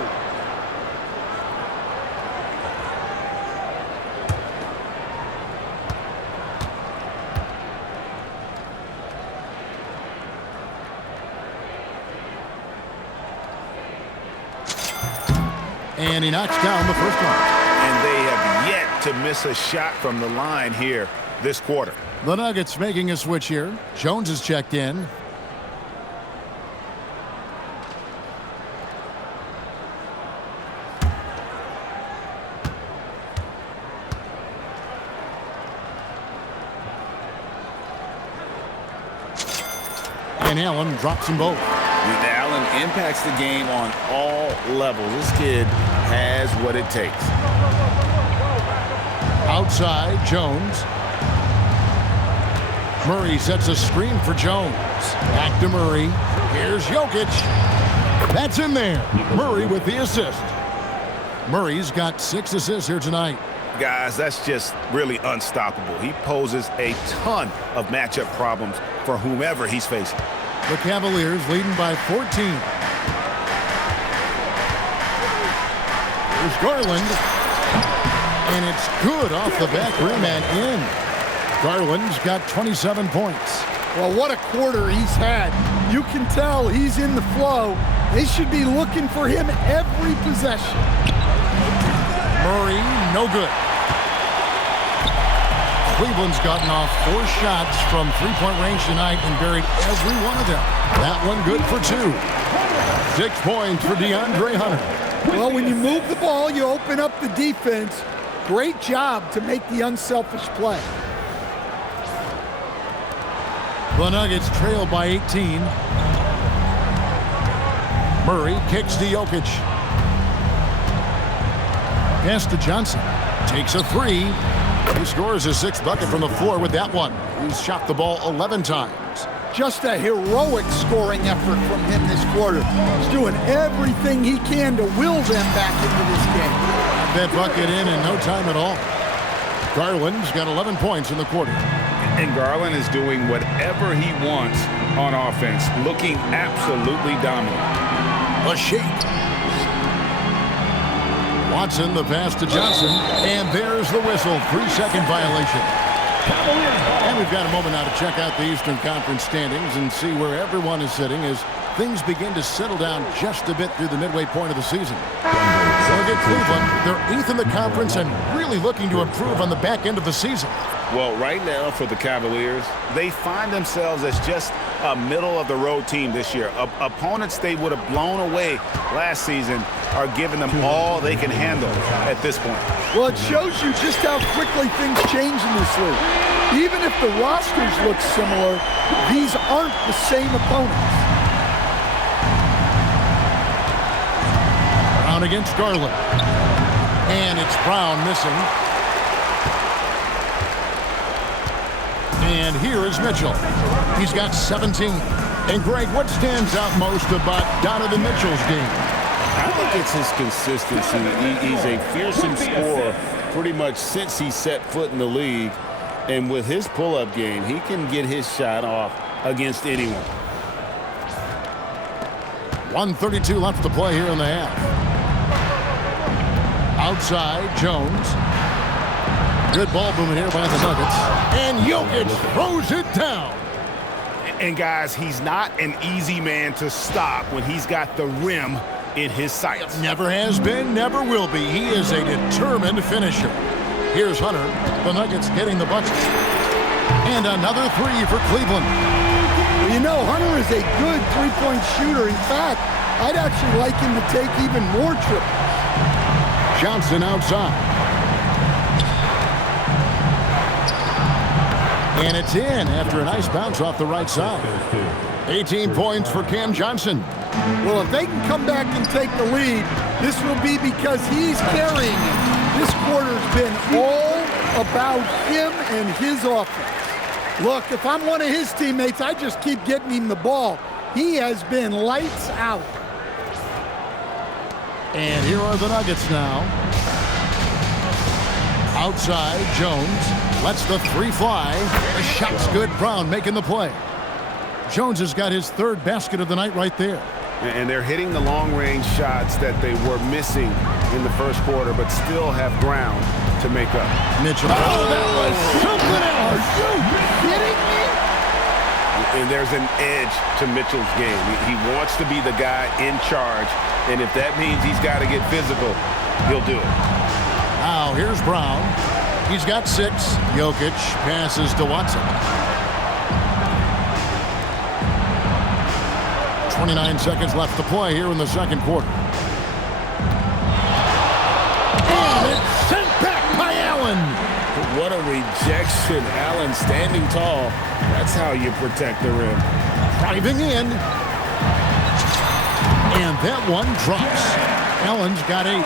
And he knocks down the first one. And they have yet to miss a shot from the line here this quarter. The Nuggets making a switch here. Jones is checked in. And Allen drops them both. Allen impacts the game on all levels. This kid has what it takes. Outside, Jones. Murray sets a screen for Jones. Back to Murray. Here's Jokic. That's in there. Murray with the assist. Murray's got 6 assists here tonight. Guys, that's just really unstoppable. He poses a ton of matchup problems for whomever he's facing. The Cavaliers leading by 14. Here's Garland. And it's good off the back rim and in. Garland's got 27 points. Well, what a quarter he's had. You can tell he's in the flow. They should be looking for him every possession. Murray, no good. Cleveland's gotten off 4 shots from three-point range tonight and buried every one of them. That one good for 2. 6 points for DeAndre Hunter. Well, when you move the ball, you open up the defense. Great job to make the unselfish play. The Nuggets trail by 18. Murray kicks to Jokic. Pass to Johnson. Takes a 3. He scores his 6th bucket from the floor with that one. He's shot the ball 11 times. Just a heroic scoring effort from him this quarter. He's doing everything he can to will them back into this game. That bucket in no time at all. Garland's got 11 points in the quarter. And Garland is doing whatever he wants on offense, looking absolutely dominant. A shake. Watson, the pass to Johnson, and there's the whistle. 3-second violation. And we've got a moment now to check out the Eastern Conference standings and see where everyone is sitting as things begin to settle down just a bit through the midway point of the season. Look at Cleveland. They're 8th in the conference and really looking to improve on the back end of the season. Well, right now for the Cavaliers, they find themselves as just a middle-of-the-road team this year. Opponents they would have blown away last season are giving them all they can handle at this point. Well, it shows you just how quickly things change in this league. Even if the rosters look similar, these aren't the same opponents. Brown against Garland. And it's Brown missing. And here is Mitchell. He's got 17. And Greg, what stands out most about Donovan Mitchell's game? I think it's his consistency. He's a fearsome scorer pretty much since he set foot in the league. And with his pull-up game, he can get his shot off against anyone. 1:32 left to play here in the half. Outside, Jones. Good ball movement here by the Nuggets. And Jokic throws it down. And guys, he's not an easy man to stop when he's got the rim in his sights. Never has been, never will be. He is a determined finisher. Here's Hunter. The Nuggets getting the bucket. And another 3 for Cleveland. Well, you know, Hunter is a good three-point shooter. In fact, I'd actually like him to take even more triples. Johnson outside. And it's in after a nice bounce off the right side. 18 points for Cam Johnson. Well, if they can come back and take the lead, this will be because he's carrying it. This quarter's been all about him and his offense. Look, if I'm one of his teammates, I just keep getting him the ball. He has been lights out. And here are the Nuggets now. Outside, Jones lets the 3 fly. The shot's good. Brown making the play. Jones has got his 3rd basket of the night right there. And they're hitting the long-range shots that they were missing in the first quarter, but still have ground to make up. Mitchell. Oh, that was something else. Are you kidding me? And there's an edge to Mitchell's game. He wants to be the guy in charge, and if that means he's got to get physical, he'll do it. Now, here's Brown. He's got 6. Jokic passes to Watson. 29 seconds left to play here in the second quarter. And it's sent back by Allen. What a rejection. Allen standing tall. That's how you protect the rim. driving in. And that one drops. Allen's got 8.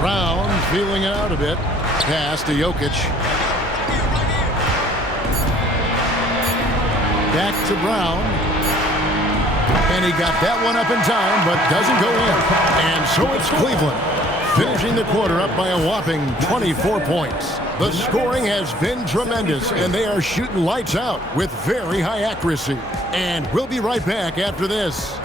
Brown feeling it out a bit. Pass to Jokic. Back to Brown. And he got that one up in time, but doesn't go in. And so it's Cleveland, finishing the quarter up by a whopping 24 points. The scoring has been tremendous, and they are shooting lights out with very high accuracy. And we'll be right back after this.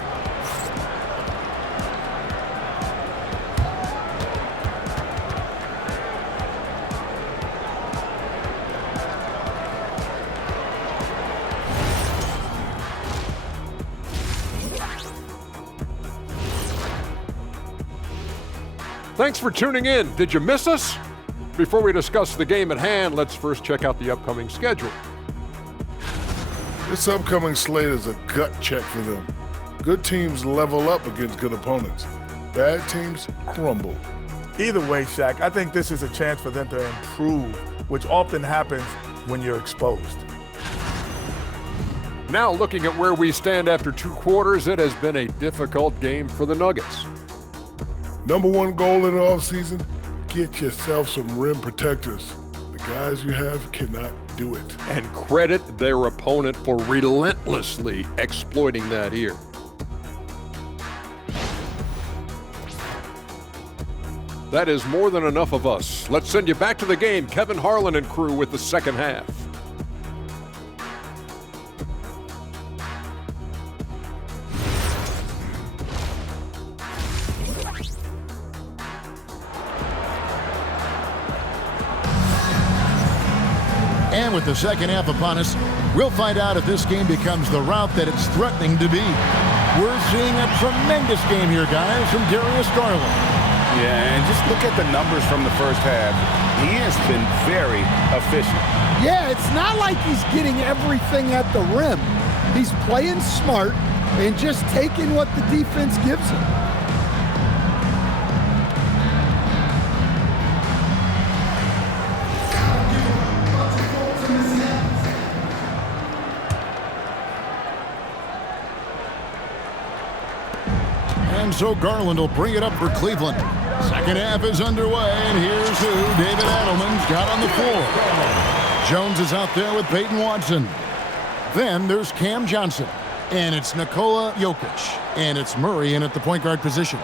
Thanks for tuning in. Did you miss us? Before we discuss the game at hand, let's first check out the upcoming schedule. This upcoming slate is a gut check for them. Good teams level up against good opponents. Bad teams crumble. Either way, Shaq, I think this is a chance for them to improve, which often happens when you're exposed. Now looking at where we stand after 2 quarters, it has been a difficult game for the Nuggets. Number one goal in the offseason, get yourself some rim protectors. The guys you have cannot do it. And credit their opponent for relentlessly exploiting that here. That is more than enough of us. Let's send you back to the game. Kevin Harlan and crew with the second half. And with the second half upon us, we'll find out if this game becomes the route that it's threatening to be. We're seeing a tremendous game here, guys, from Darius Garland. Yeah, and just look at the numbers from the first half. He has been very efficient. Yeah, it's not like he's getting everything at the rim. He's playing smart and just taking what the defense gives him. And so Garland will bring it up for Cleveland. Second half is underway, and here's who David Adelman's got on the floor. Jones is out there with Peyton Watson. Then there's Cam Johnson, and it's Nikola Jokic, and it's Murray in at the point guard position.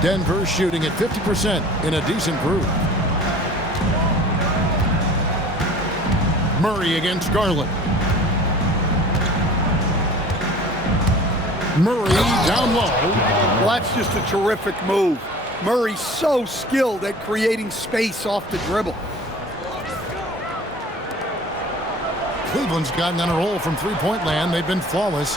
Denver shooting at 50% in a decent groove. Murray against Garland. Murray down low. Well, that's just a terrific move. Murray's so skilled at creating space off the dribble. Cleveland's gotten on a roll from three-point land. They've been flawless.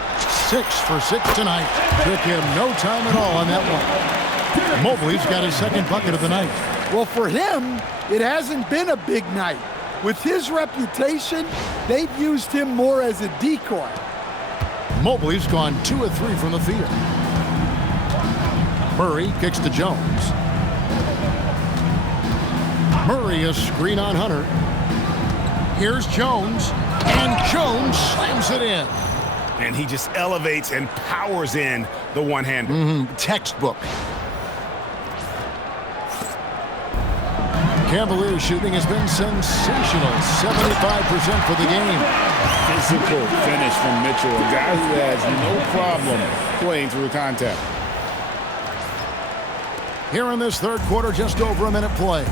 6 for 6 tonight. Took him no time at all on that one. Mobley's got his second bucket of the night. Well, for him, it hasn't been a big night. With his reputation, they've used him more as a decoy. Mobley's gone 2 of 3 from the field. Murray kicks to Jones. Murray a screen on Hunter. Here's Jones, and Jones slams it in. And he just elevates and powers in the one-hander. Textbook. Cavaliers shooting has been sensational. 75% for the game. Physical finish from Mitchell, a guy who has no problem playing through contact. Here in this third quarter, just over a minute play.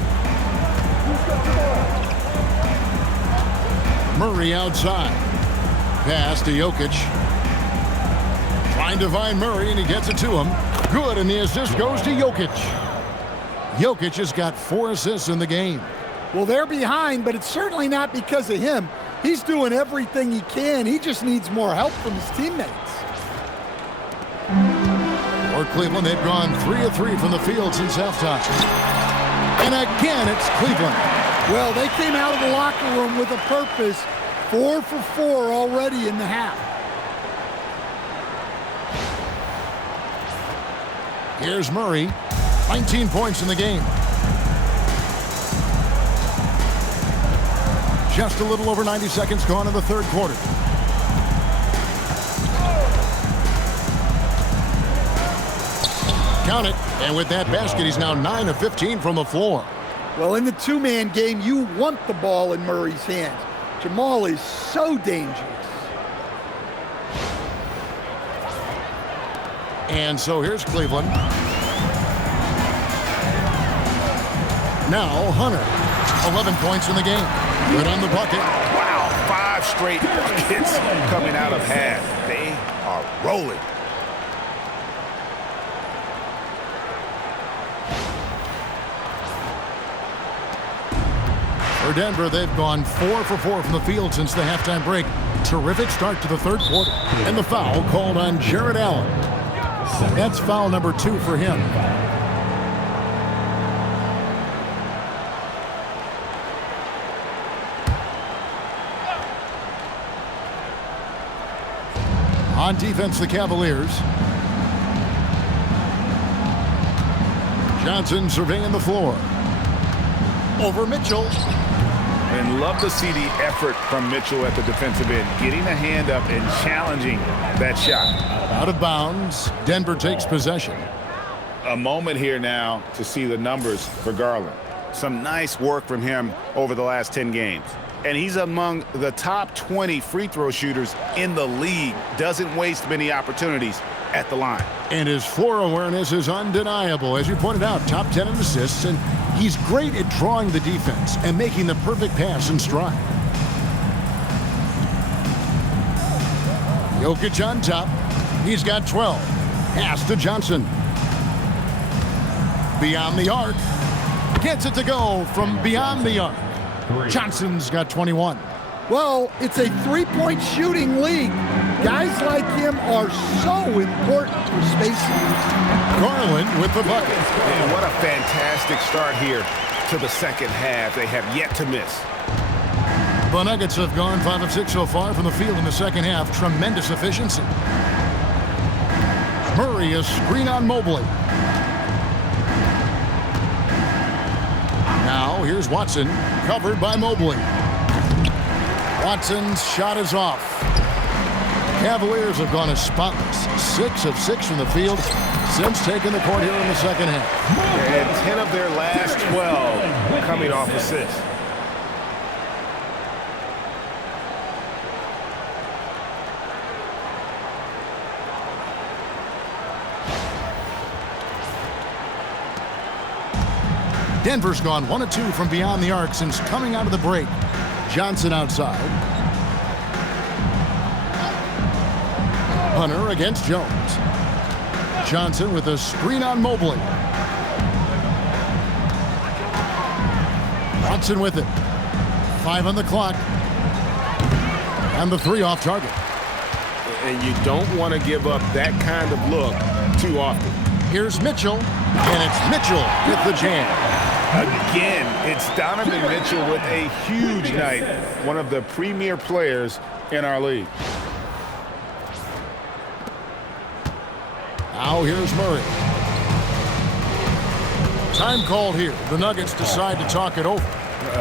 Murray outside. Pass to Jokic. Trying to find Murray, and he gets it to him. Good, and the assist goes to Jokic. Jokic has got 4 assists in the game. Well, they're behind, but it's certainly not because of him. He's doing everything he can. He just needs more help from his teammates. For Cleveland, they've gone 3 of 3 from the field since halftime. And again, it's Cleveland. Well, they came out of the locker room with a purpose. 4 for 4 already in the half. Here's Murray. 19 points in the game. Just a little over 90 seconds gone in the third quarter. Count it. And with that basket, he's now 9 of 15 from the floor. Well, in the two-man game, you want the ball in Murray's hands. Jamal is so dangerous. And so here's Cleveland. Now Hunter. 11 points in the game. Good on the bucket. Wow, 5 straight buckets coming out of half. They are rolling. For Denver, they've gone 4 for 4 from the field since the halftime break. Terrific start to the third quarter. And the foul called on Jared Allen. That's foul number 2 for him. On defense, the Cavaliers. Johnson surveying the floor. Over Mitchell. And love to see the effort from Mitchell at the defensive end, getting a hand up and challenging that shot. Out of bounds. Denver takes possession. A moment here now to see the numbers for Garland. Some nice work from him over the last 10 games. And he's among the top 20 free throw shooters in the league. Doesn't waste many opportunities at the line. And his floor awareness is undeniable. As you pointed out, top 10 in assists, and he's great at drawing the defense and making the perfect pass in stride. Jokic on top. He's got 12. Pass to Johnson. Beyond the arc. Gets it to go from beyond the arc. Johnson's got 21. Well, it's a three-point shooting league. Guys like him are so important for spacing. Garland with the bucket. And what a fantastic start here to the second half. They have yet to miss. The Nuggets have gone 5 of 6 so far from the field in the second half. Tremendous efficiency. Murray is screen on Mobley. Now here's Watson, covered by Mobley. Watson's shot is off. Cavaliers have gone as spotless. 6 of 6 from the field since taking the court here in the second half. And 10 of their last 12 coming off assists. Denver's gone 1 of 2 from beyond the arc since coming out of the break. Johnson outside. Hunter against Jones. Johnson with a screen on Mobley. Watson with it. 5 on the clock. And the 3 off target. And you don't want to give up that kind of look too often. Here's Mitchell. And it's Mitchell with the jam. Again, it's Donovan Mitchell with a huge night. One of the premier players in our league. Now here's Murray. Time called here. The Nuggets decide to talk it over.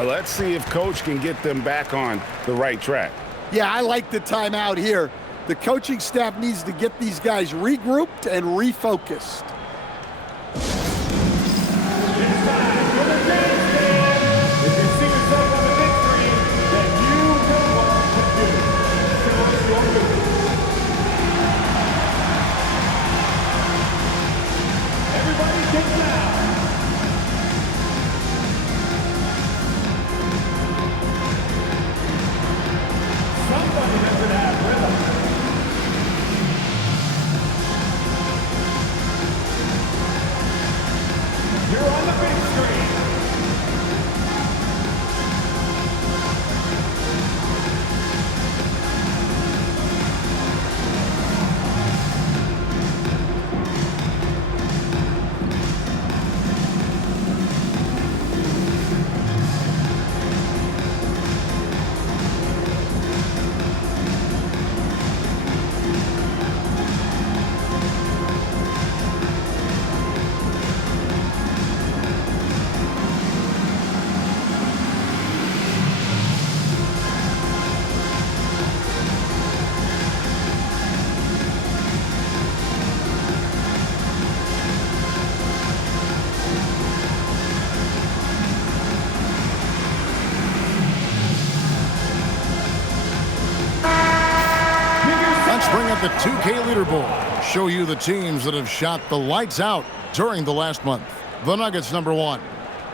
Let's see if Coach can get them back on the right track. Yeah, I like the timeout here. The coaching staff needs to get these guys regrouped and refocused. the 2K leaderboard. Show you the teams that have shot the lights out during the last month. The Nuggets, number 1.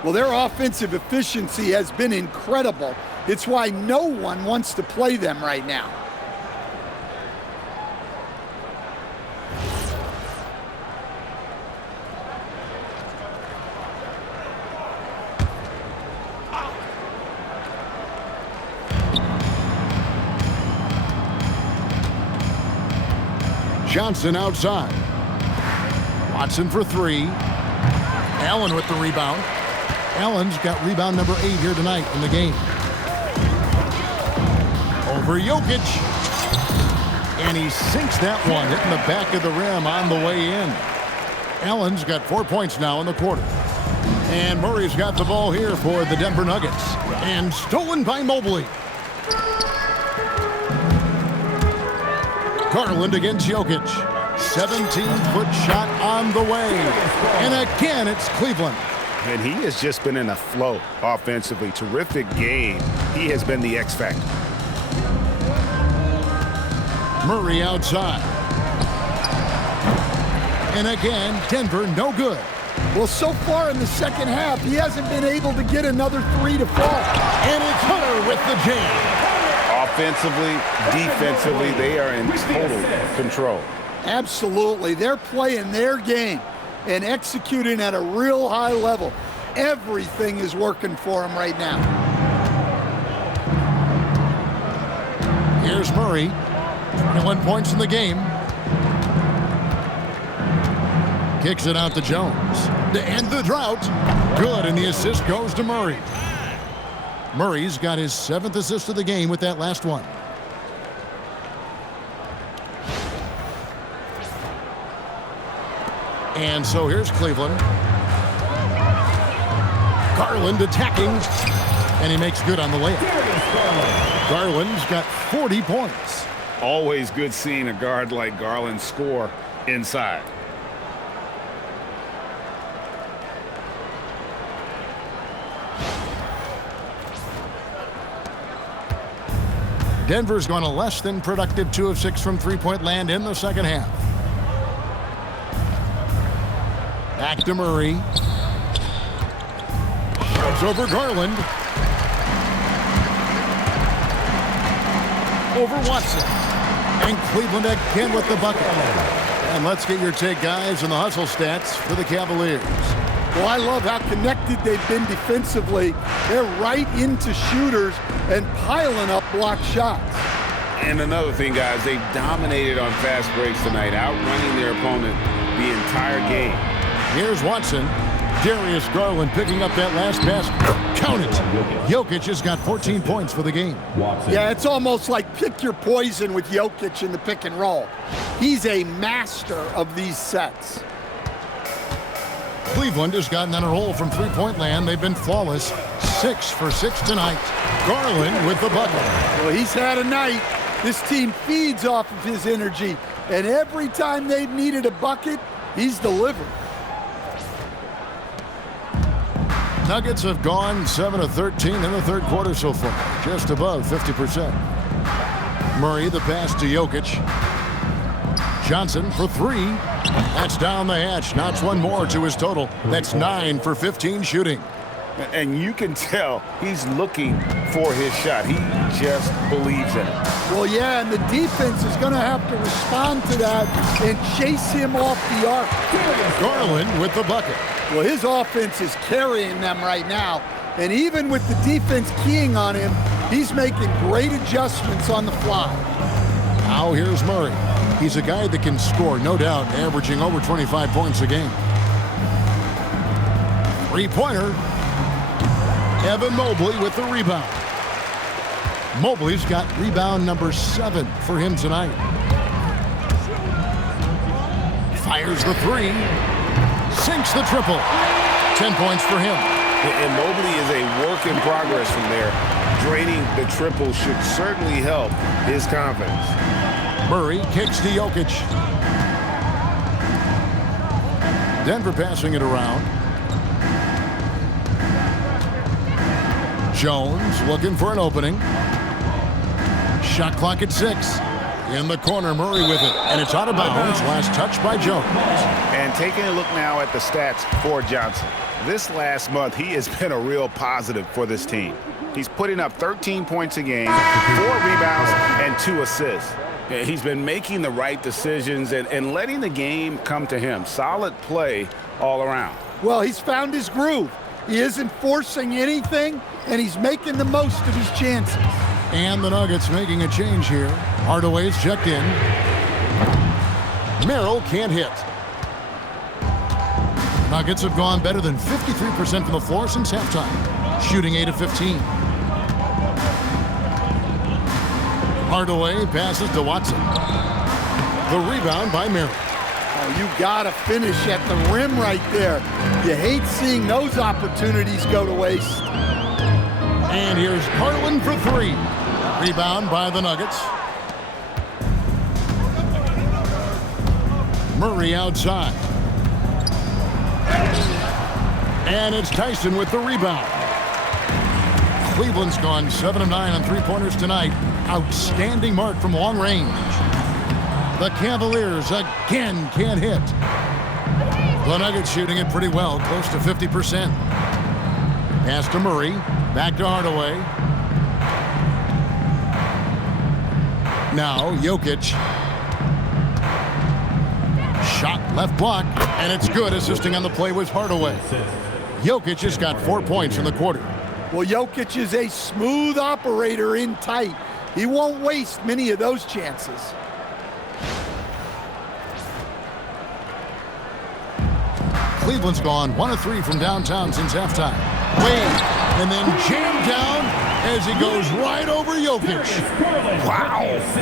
Well, their offensive efficiency has been incredible. It's why no one wants to play them right now. Johnson outside. Watson for 3. Allen with the rebound. Allen's got rebound number 8 here tonight in the game. Over Jokic. And he sinks that one, hitting the back of the rim on the way in. Allen's got 4 points now in the quarter. And Murray's got the ball here for the Denver Nuggets. And stolen by Mobley. Garland against Jokic. 17-foot shot on the way. And again, it's Cleveland. And he has just been in a flow offensively. Terrific game. He has been the X factor. Murray outside. And again, Denver no good. Well, so far in the second half, he hasn't been able to get another 3 to fall. And it's Hunter with the jam. Offensively, defensively, they are in total control. Absolutely. They're playing their game and executing at a real high level. Everything is working for them right now. Here's Murray. 21 points in the game. Kicks it out to Jones. To end the drought. Good, and the assist goes to Murray. Murray's got his 7th assist of the game with that last one. And so here's Cleveland. Garland attacking. And he makes good on the layup. Garland's got 40 points. Always good seeing a guard like Garland score inside. Denver's gone a less than productive 2 of 6 from three-point land in the second half. Back to Murray. Shoves over Garland. Over Watson. And Cleveland again with the bucket. And let's get your take, guys, on the hustle stats for the Cavaliers. Well, I love how connected they've been defensively. They're right into shooters and piling up block shots. And another thing, guys, they've dominated on fast breaks tonight, outrunning their opponent the entire game. Here's Watson. Darius Garland picking up that last basket. Count it. Jokic has got 14 points for the game. Yeah, it's almost like pick your poison with Jokic in the pick and roll. He's a master of these sets. Cleveland has gotten on a roll from three-point land. They've been flawless. 6 for 6 tonight. Garland with the bucket. Well, he's had a night. This team feeds off of his energy, and every time they've needed a bucket, he's delivered. Nuggets have gone 7 of 13 in the third quarter so far, just above 50%. Murray, the pass to Jokic. Johnson for 3. That's down the hatch. Knocks one more to his total. That's 9 for 15 shooting. And you can tell he's looking for his shot. He just believes in it. Well, yeah, and the defense is going to have to respond to that and chase him off the arc. Garland with the bucket. Well, his offense is carrying them right now. And even with the defense keying on him, he's making great adjustments on the fly. Now here's Murray. He's a guy that can score, no doubt, averaging over 25 points a game. Three-pointer. Evan Mobley with the rebound. Mobley's got rebound number 7 for him tonight. Fires the 3. Sinks the triple. 10 points for him. And Mobley is a work in progress from there. Draining the triple should certainly help his confidence. Murray kicks to Jokic. Denver passing it around. Jones looking for an opening. Shot clock at 6. In the corner, Murray with it, and it's out of bounds. Last touch by Jones. And taking a look now at the stats for Johnson. This last month, he has been a real positive for this team. He's putting up 13 points a game, 4 rebounds, and 2 assists. He's been making the right decisions and letting the game come to him. Solid play all around. Well, he's found his groove. He isn't forcing anything, and he's making the most of his chances. And the Nuggets making a change here. Hardaway's checked in. Merrill can't hit. Nuggets have gone better than 53% from the floor since halftime, shooting 8 of 15. Hardaway passes to Watson. The rebound by Merrill. Oh, you gotta finish at the rim right there. You hate seeing those opportunities go to waste. And here's Garland for 3. Rebound by the Nuggets. Murray outside. And it's Tyson with the rebound. Cleveland's gone 7 of 9 on three-pointers tonight. Outstanding mark from long range. The Cavaliers again can't hit. The Nuggets shooting it pretty well, close to 50%. Pass to Murray, back to Hardaway. Now Jokic. Shot left block, and it's good. Assisting on the play was Hardaway. Jokic has got 4 points in the quarter. Well, Jokic is a smooth operator in tight. He won't waste many of those chances. Cleveland's gone 1 of 3 from downtown since halftime. Wade, and then jammed down as he goes right over Jokic. Wow,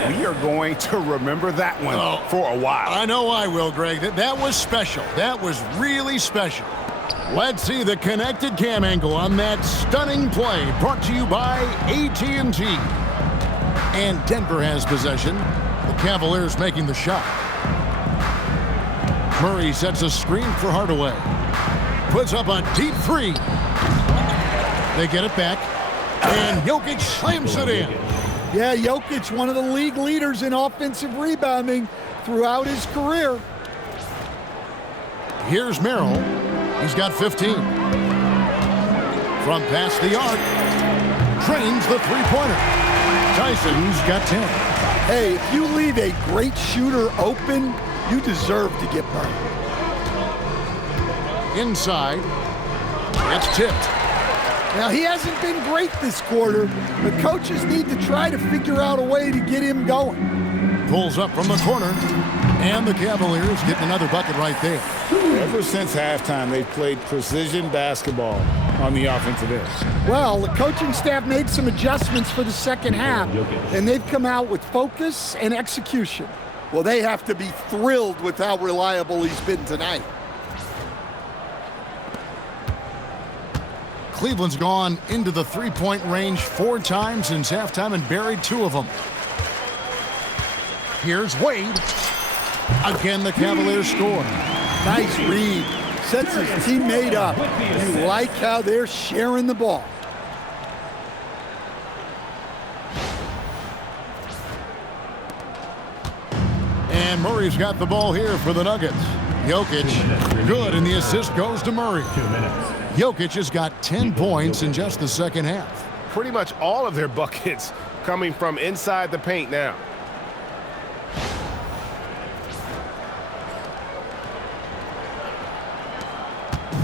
we are going to remember that one for a while. I know I will, Greg. That was special. That was really special. Let's see the connected cam angle on that stunning play, brought to you by AT&T. And Denver has possession. The Cavaliers making the shot. Murray sets a screen for Hardaway. Puts up a deep 3. They get it back. And Jokic slams it in. Yeah, Jokic, one of the league leaders in offensive rebounding throughout his career. Here's Merrill. He's got 15. From past the arc. Drains the three-pointer. Tyson's got 10. Hey, if you leave a great shooter open, you deserve to get burned. Inside. It's tipped. Now, he hasn't been great this quarter. The coaches need to try to figure out a way to get him going. Pulls up from the corner. And the Cavaliers getting another bucket right there. Ever since halftime, they've played precision basketball on the offensive end. Well, the coaching staff made some adjustments for the second half, and they've come out with focus and execution. Well, they have to be thrilled with how reliable he's been tonight. Cleveland's gone into the three-point range 4 times since halftime and buried 2 of them. Here's Wade. Again, the Cavaliers score. Nice read. Sets his teammate up. You like how they're sharing the ball. And Murray's got the ball here for the Nuggets. Jokic, good, and the assist goes to Murray. Jokic has got 10 points in just the second half. Pretty much all of their buckets coming from inside the paint now.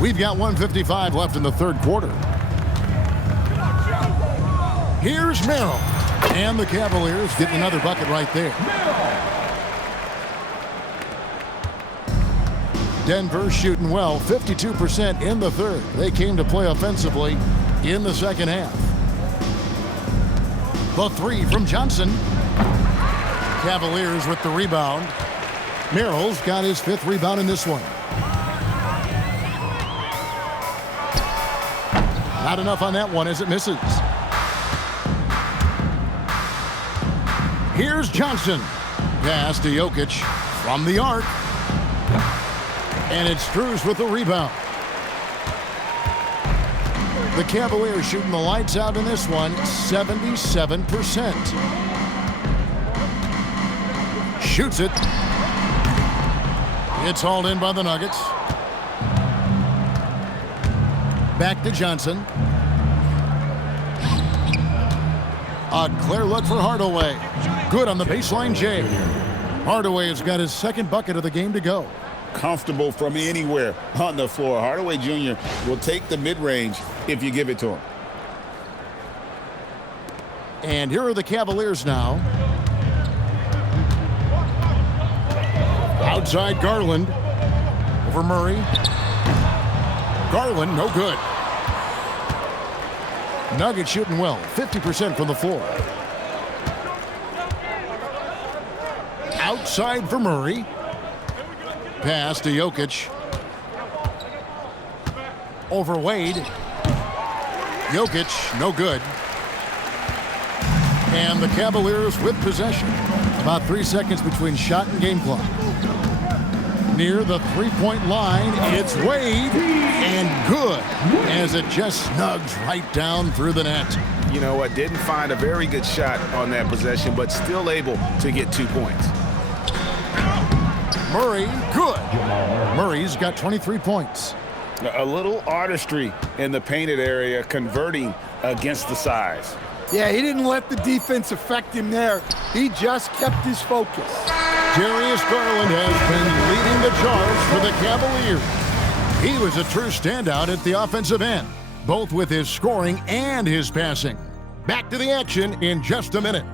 We've got 1:55 left in the third quarter. Here's Merrill. And the Cavaliers getting another bucket right there. Denver shooting well, 52% in the third. They came to play offensively in the second half. The 3 from Johnson. Cavaliers with the rebound. Merrill's got his 5th rebound in this one. Not enough on that one as it misses. Here's Johnson. Pass to Jokic from the arc. And it's Strus with the rebound. The Cavaliers shooting the lights out in this one, 77%. Shoots it. It's hauled in by the Nuggets. Back to Johnson. A clear look for Hardaway. Good on the baseline, Jay. Hardaway has got his second bucket of the game to go. Comfortable from anywhere on the floor. Hardaway Jr. will take the mid-range if you give it to him. And here are the Cavaliers now. Outside Garland. Over Murray. Garland, no good. Nuggets shooting well, 50% from the floor. Outside for Murray. Pass to Jokic. Over Wade. Jokic, no good. And the Cavaliers with possession. About 3 seconds between shot and game clock. Near the three-point line, it's Wade, and good, as it just snugs right down through the net. You know what? Didn't find a very good shot on that possession, but still able to get 2 points. Murray, good. Murray's got 23 points. A little artistry in the painted area, converting against the size. Yeah, he didn't let the defense affect him there. He just kept his focus. Darius Garland has been leading the charge for the Cavaliers. He was a true standout at the offensive end, both with his scoring and his passing. Back to the action in just a minute.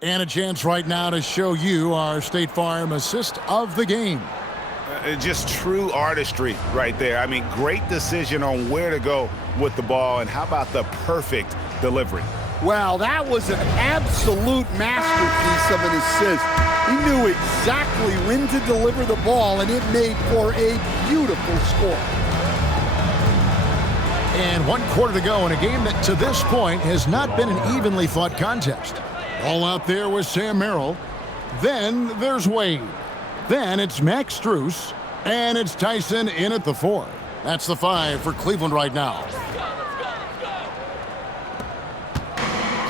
And a chance right now to show you our State Farm assist of the game. Just true artistry right there. I mean, great decision on where to go with the ball, and how about the perfect delivery? Well, that was an absolute masterpiece of an assist. He knew exactly when to deliver the ball, and it made for a beautiful score. And 1 quarter to go in a game that to this point has not been an evenly fought contest. All out there with Sam Merrill. Then there's Wade. Then it's Max Strus. And it's Tyson in at the 4. That's the 5 for Cleveland right now.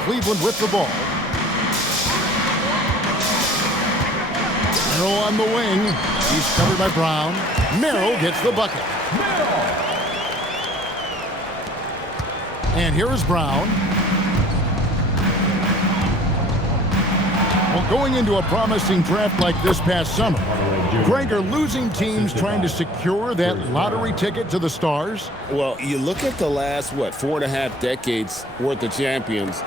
Cleveland with the ball. Merrill on the wing. He's covered by Brown. Merrill gets the bucket. And here is Brown. Well, going into a promising draft like this past summer, Greg, are losing teams trying to secure that lottery ticket to the stars? Well, you look at the last, 4.5 decades worth of champions,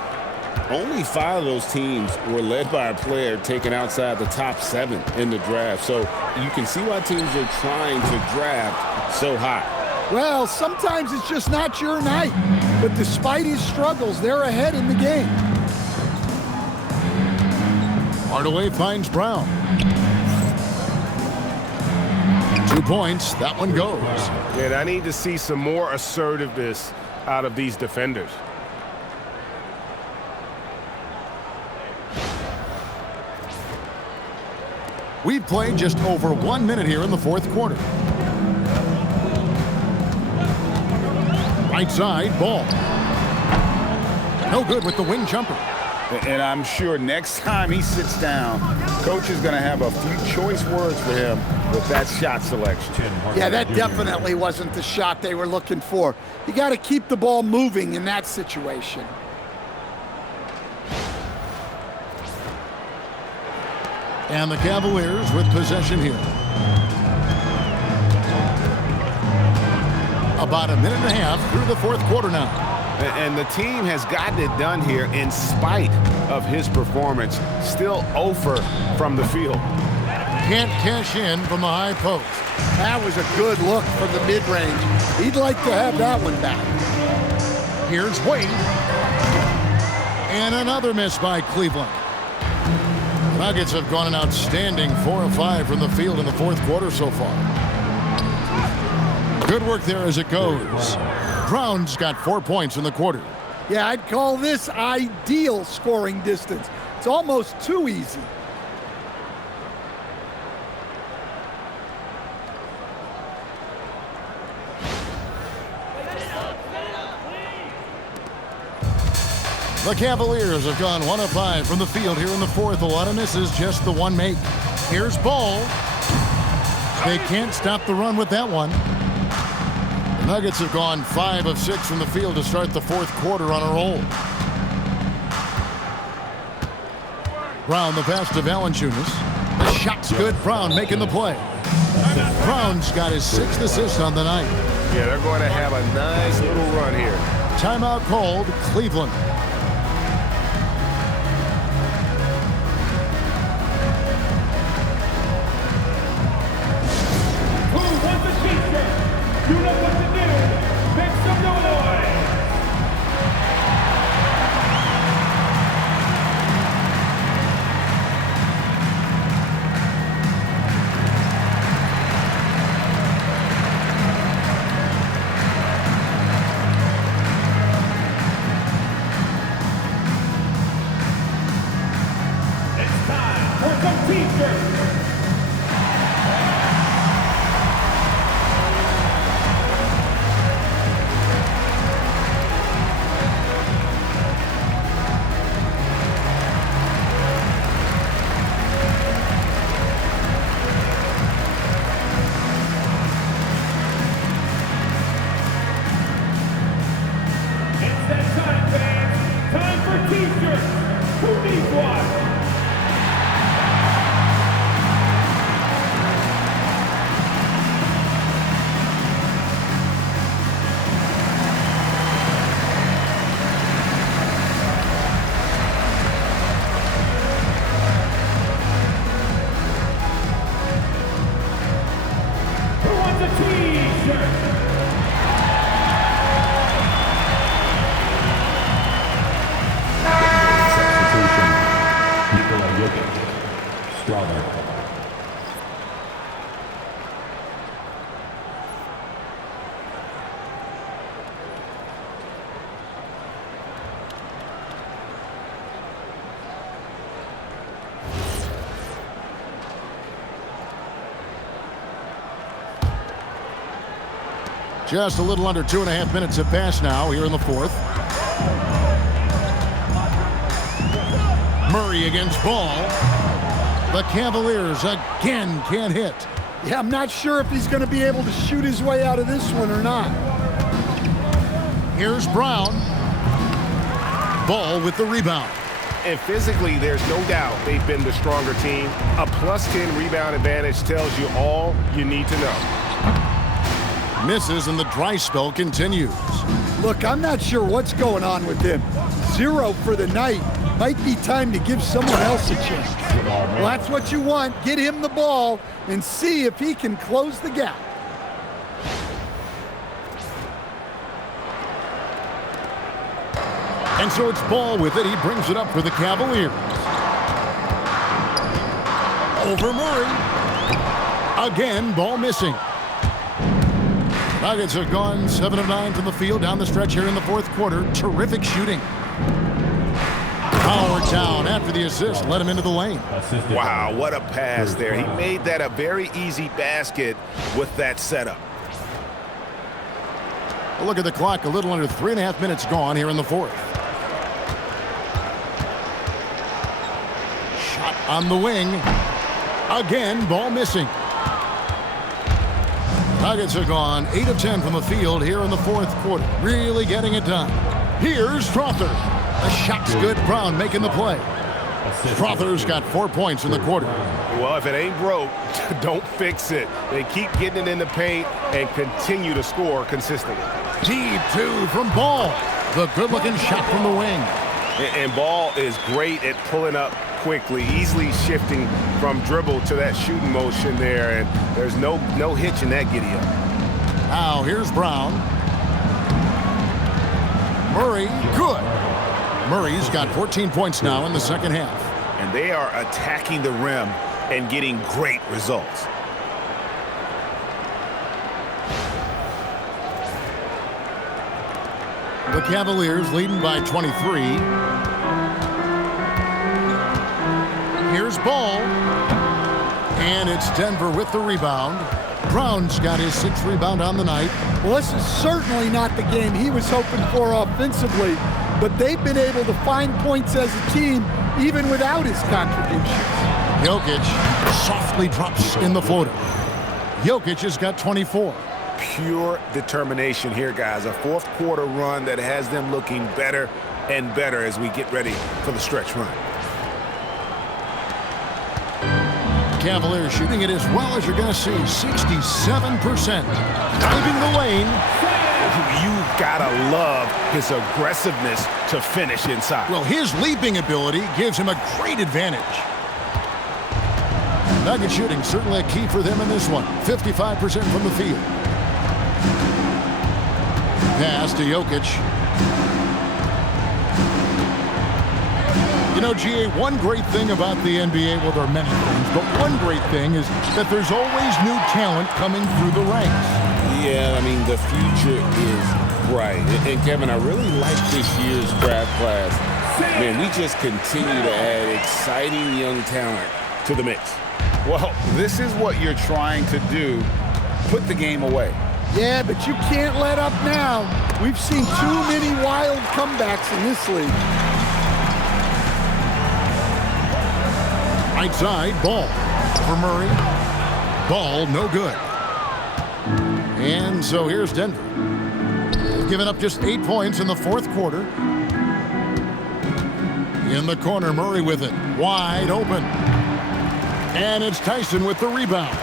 only 5 of those teams were led by a player taken outside the top 7 in the draft. So you can see why teams are trying to draft so high. Well, sometimes it's just not your night. But despite his struggles, they're ahead in the game. Hardaway finds Brown. 2 points. That one goes. And I need to see some more assertiveness out of these defenders. We've played just over 1 minute here in the 4th quarter. Right side, ball. No good with the wing jumper. And I'm sure next time he sits down, coach is going to have a few choice words for him with that shot selection. Yeah, that definitely wasn't the shot they were looking for. You got to keep the ball moving in that situation. And the Cavaliers with possession here. About a minute and a half through the 4th quarter now. And the team has gotten it done here in spite of his performance. Still 0 from the field. Can't cash in from the high post. That was a good look from the mid-range. He'd like to have that one back. Here's Wade. And another miss by Cleveland. Nuggets have gone an outstanding 4 of 5 from the field in the 4th quarter so far. Good work there as it goes. Brown's got 4 points in the quarter. Yeah, I'd call this ideal scoring distance. It's almost too easy. The Cavaliers have gone 1 of 5 from the field here in the fourth. A lot of misses, just the one make. Here's Ball. They can't stop the run with that one. The Nuggets have gone 5 of 6 from the field to start the fourth quarter on a roll. Brown the pass to Valanciunas. The shot's good. Brown making the play. Brown's got his 6th assist on the night. Yeah, they're going to have a nice little run here. Timeout called, Cleveland. You know what to do. Make some noise. It's time for some t-shirts. Just a little under 2.5 minutes have passed now here in the fourth. Murray against Ball. The Cavaliers again can't hit. Yeah, I'm not sure if he's going to be able to shoot his way out of this one or not. Here's Brown. Ball with the rebound. And physically, there's no doubt they've been the stronger team. A +10 rebound advantage tells you all you need to know. Misses and the dry spell continues. Look, I'm not sure what's going on with him. 0 for the night. Might be time to give someone else a chance. Well, that's what you want. Get him the ball and see if he can close the gap. And so it's Ball with it. He brings it up for the Cavaliers. Over Murray. Again, Ball missing. Nuggets have gone 7 of 9 from the field down the stretch here in the fourth quarter. Terrific shooting. Howard down after the assist, let him into the lane. Wow, what a pass there. He made that a very easy basket with that setup. Look at the clock, a little under 3.5 minutes gone here in the fourth. Shot on the wing. Again, Ball missing. Nuggets have gone 8 of 10 from the field here in the fourth quarter. Really getting it done. Here's Strother. The shot's good. Brown making the play. Strother's got 4 points in the quarter. Well, if it ain't broke, don't fix it. They keep getting it in the paint and continue to score consistently. Deep 2 from Ball. The good-looking shot from the wing. And Ball is great at pulling up quickly, easily shifting from dribble to that shooting motion there, and there's no hitch in that giddy-up. Now here's Brown. Murray, good. Murray's got 14 points now in the second half. And they are attacking the rim and getting great results. The Cavaliers leading by 23. Here's Ball. And it's Denver with the rebound. Brown's got his 6th rebound on the night. Well, this is certainly not the game he was hoping for offensively, but they've been able to find points as a team even without his contributions. Jokic softly drops in the floater. Jokic has got 24. Pure determination here, guys. A fourth quarter run that has them looking better and better as we get ready for the stretch run. Cavaliers shooting it as well as you're going to see, 67%. Diving the lane. You gotta love his aggressiveness to finish inside. Well, his leaping ability gives him a great advantage. Nugget shooting certainly a key for them in this one. 55% from the field. Pass to Jokic. You know, GA, one great thing about the NBA, well, there are many things, but one great thing is that there's always new talent coming through the ranks. Yeah, I mean, the future is bright. And Kevin, I really like this year's draft class. Man, we just continue to add exciting young talent to the mix. Well, this is what you're trying to do. Put the game away. Yeah, but you can't let up now. We've seen too many wild comebacks in this league. Right side, Ball for Murray. Ball, no good. And so here's Denver. They've given up just 8 points in the fourth quarter. In the corner, Murray with it. Wide open. And it's Tyson with the rebound.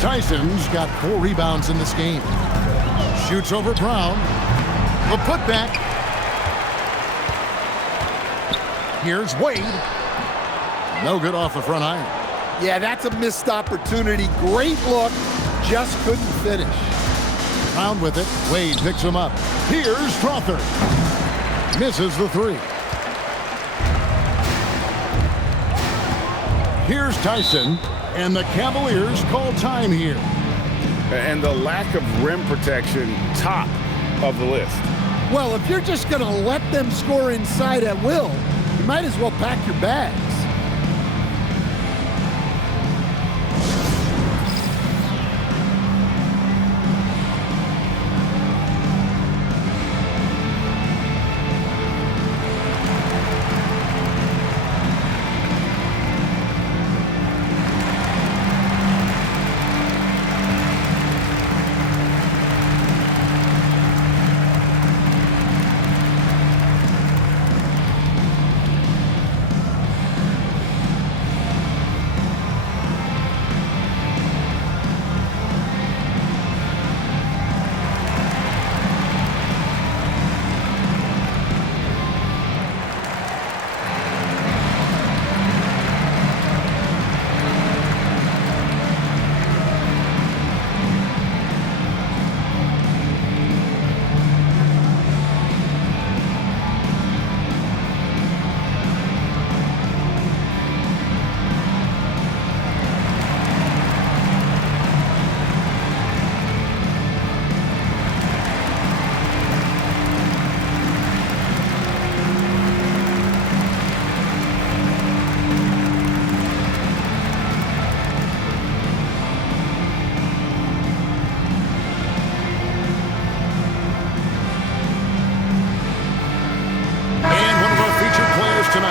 Tyson's got 4 rebounds in this game. Shoots over Brown. The putback. Here's Wade. No good off the front iron. Yeah, that's a missed opportunity. Great look, just couldn't finish. Brown with it. Wade picks him up. Here's Crawford. Misses the 3. Here's Tyson, and the Cavaliers call time here. And the lack of rim protection, top of the list. Well, if you're just going to let them score inside at will, you might as well pack your bags.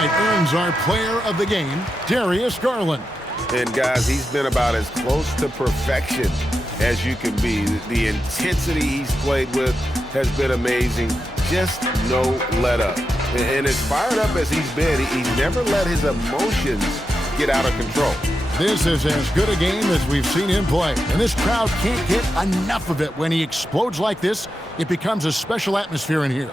Earns our player of the game, Darius Garland. And guys, he's been about as close to perfection as you can be. The intensity he's played with has been amazing. Just no let up. And as fired up as he's been, he's never let his emotions get out of control. This is as good a game as we've seen him play. And this crowd can't get enough of it. When he explodes like this, it becomes a special atmosphere in here.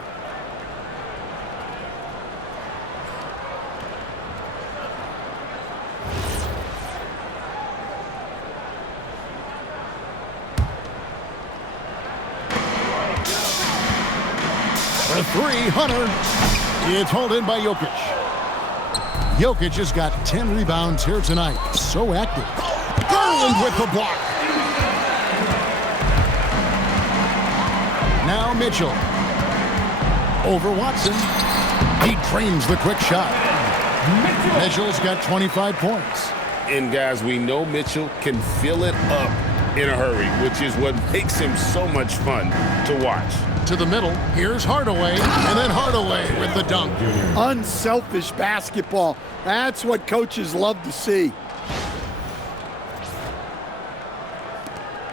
The 3, Hunter. It's hauled in by Jokic. Jokic has got 10 rebounds here tonight. So active. Garland with the block. Now Mitchell. Over Watson. He trains the quick shot. Mitchell's got 25 points. And guys, we know Mitchell can fill it up in a hurry, which is what makes him so much fun to watch. To the middle, here's Hardaway, and then Hardaway with the dunk. Unselfish basketball. That's what coaches love to see.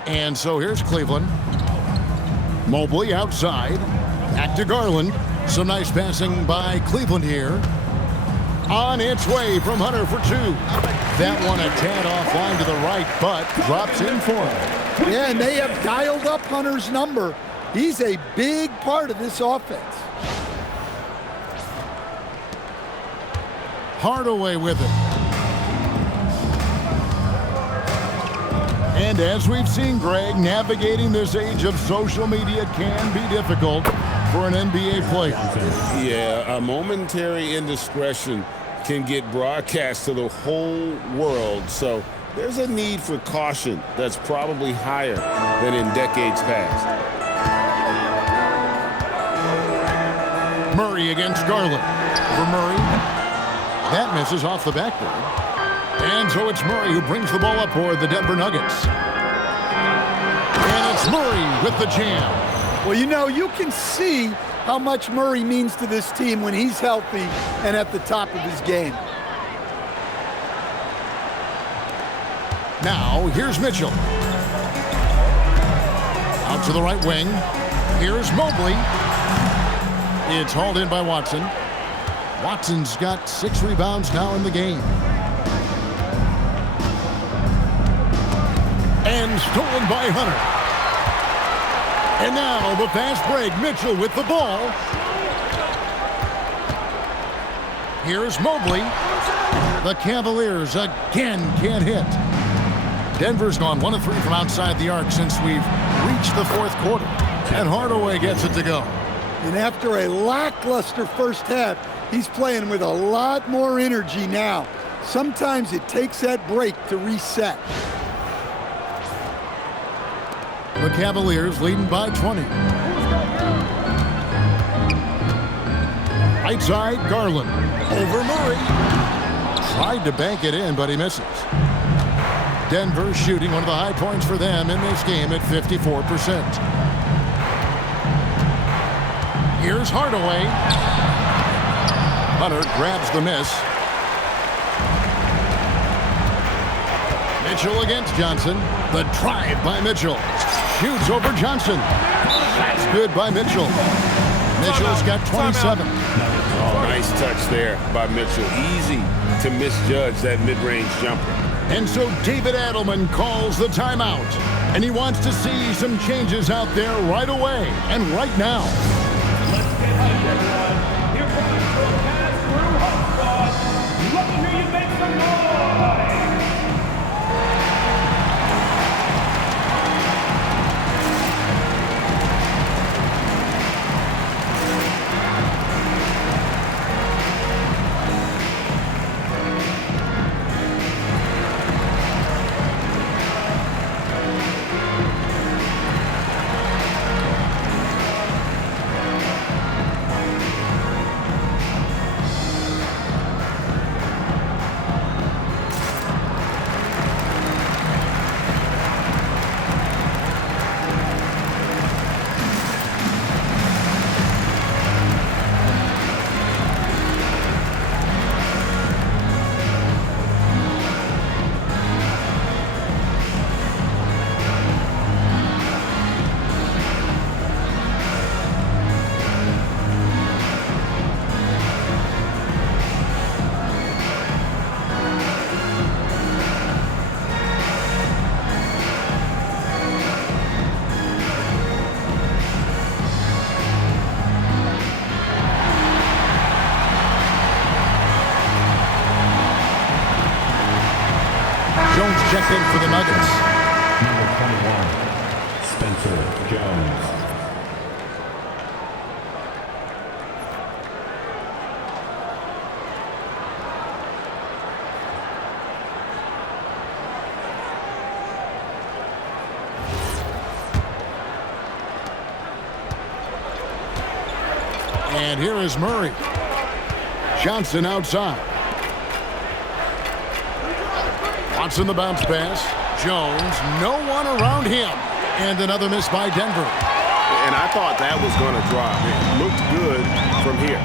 And so here's Cleveland. Mobley outside. Back to Garland. Some nice passing by Cleveland here. On its way from Hunter for two. That one a tad offline to the right, but drops in for him. Yeah, and they have dialed up Hunter's number. He's a big part of this offense. Hardaway with it. And as we've seen, Greg, navigating this age of social media can be difficult for an NBA player. Yeah, a momentary indiscretion can get broadcast to the whole world, so there's a need for caution that's probably higher than in decades past. Murray against Garland. For Murray. That misses off the backboard. And so it's Murray who brings the ball up for the Denver Nuggets. And it's Murray with the jam. Well, you know, you can see how much Murray means to this team when he's healthy and at the top of his game. Now, here's Mitchell. Out to the right wing. Here's Mobley. It's hauled in by Watson. Watson's got 6 rebounds now in the game. And stolen by Hunter. And now the fast break. Mitchell with the ball. Here's Mobley. The Cavaliers again can't hit. Denver's gone 1 of 3 from outside the arc since we've reached the 4th quarter. And Hardaway gets it to go. And after a lackluster first half, he's playing with a lot more energy now. Sometimes it takes that break to reset. The Cavaliers leading by 20. Right side, Garland. Over Murray. Tried to bank it in, but he misses. Denver shooting one of the high points for them in this game at 54%. Here's Hardaway. Hunter grabs the miss. Mitchell against Johnson. The drive by Mitchell. Shoots over Johnson. That's good by Mitchell. Mitchell's got 27. Oh, nice touch there by Mitchell. Easy to misjudge that mid-range jumper. And so David Adelman calls the timeout. And he wants to see some changes out there right away and right now. Here comes the pass-through hot squad. Let me hear you make some noise. Jones checked in for the Nuggets. Number 21, Spencer Jones. And here is Murray. Johnson outside. Watson the bounce pass. Jones, no one around him. And another miss by Denver. And I thought that was going to drop. It looked good from here.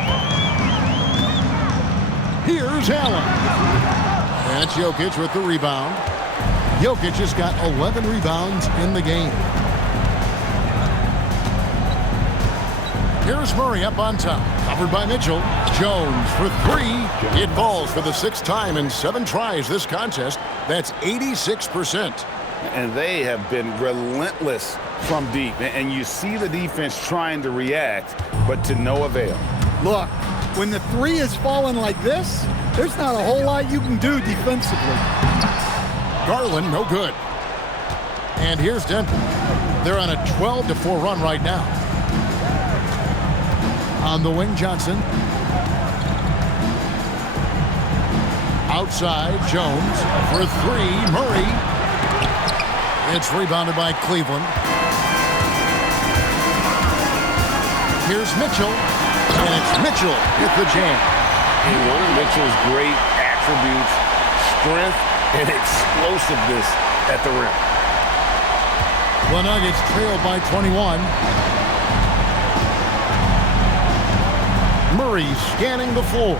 Here's Allen. And Jokic with the rebound. Jokic has got 11 rebounds in the game. Here's Murray up on top. Covered by Mitchell. Jones for three. It falls for the 6th time in 7 tries this contest. That's 86%. And they have been relentless from deep. And you see the defense trying to react, but to no avail. Look, when the 3 is falling like this, there's not a whole lot you can do defensively. Garland, no good. And here's Denver. They're on a 12-4 run right now. On the wing, Johnson. Outside, Jones for 3. Murray. It's rebounded by Cleveland. Here's Mitchell. And it's Mitchell with the jam. And one of Mitchell's great attributes, strength and explosiveness at the rim. The Nuggets trailed by 21. Murray scanning the floor.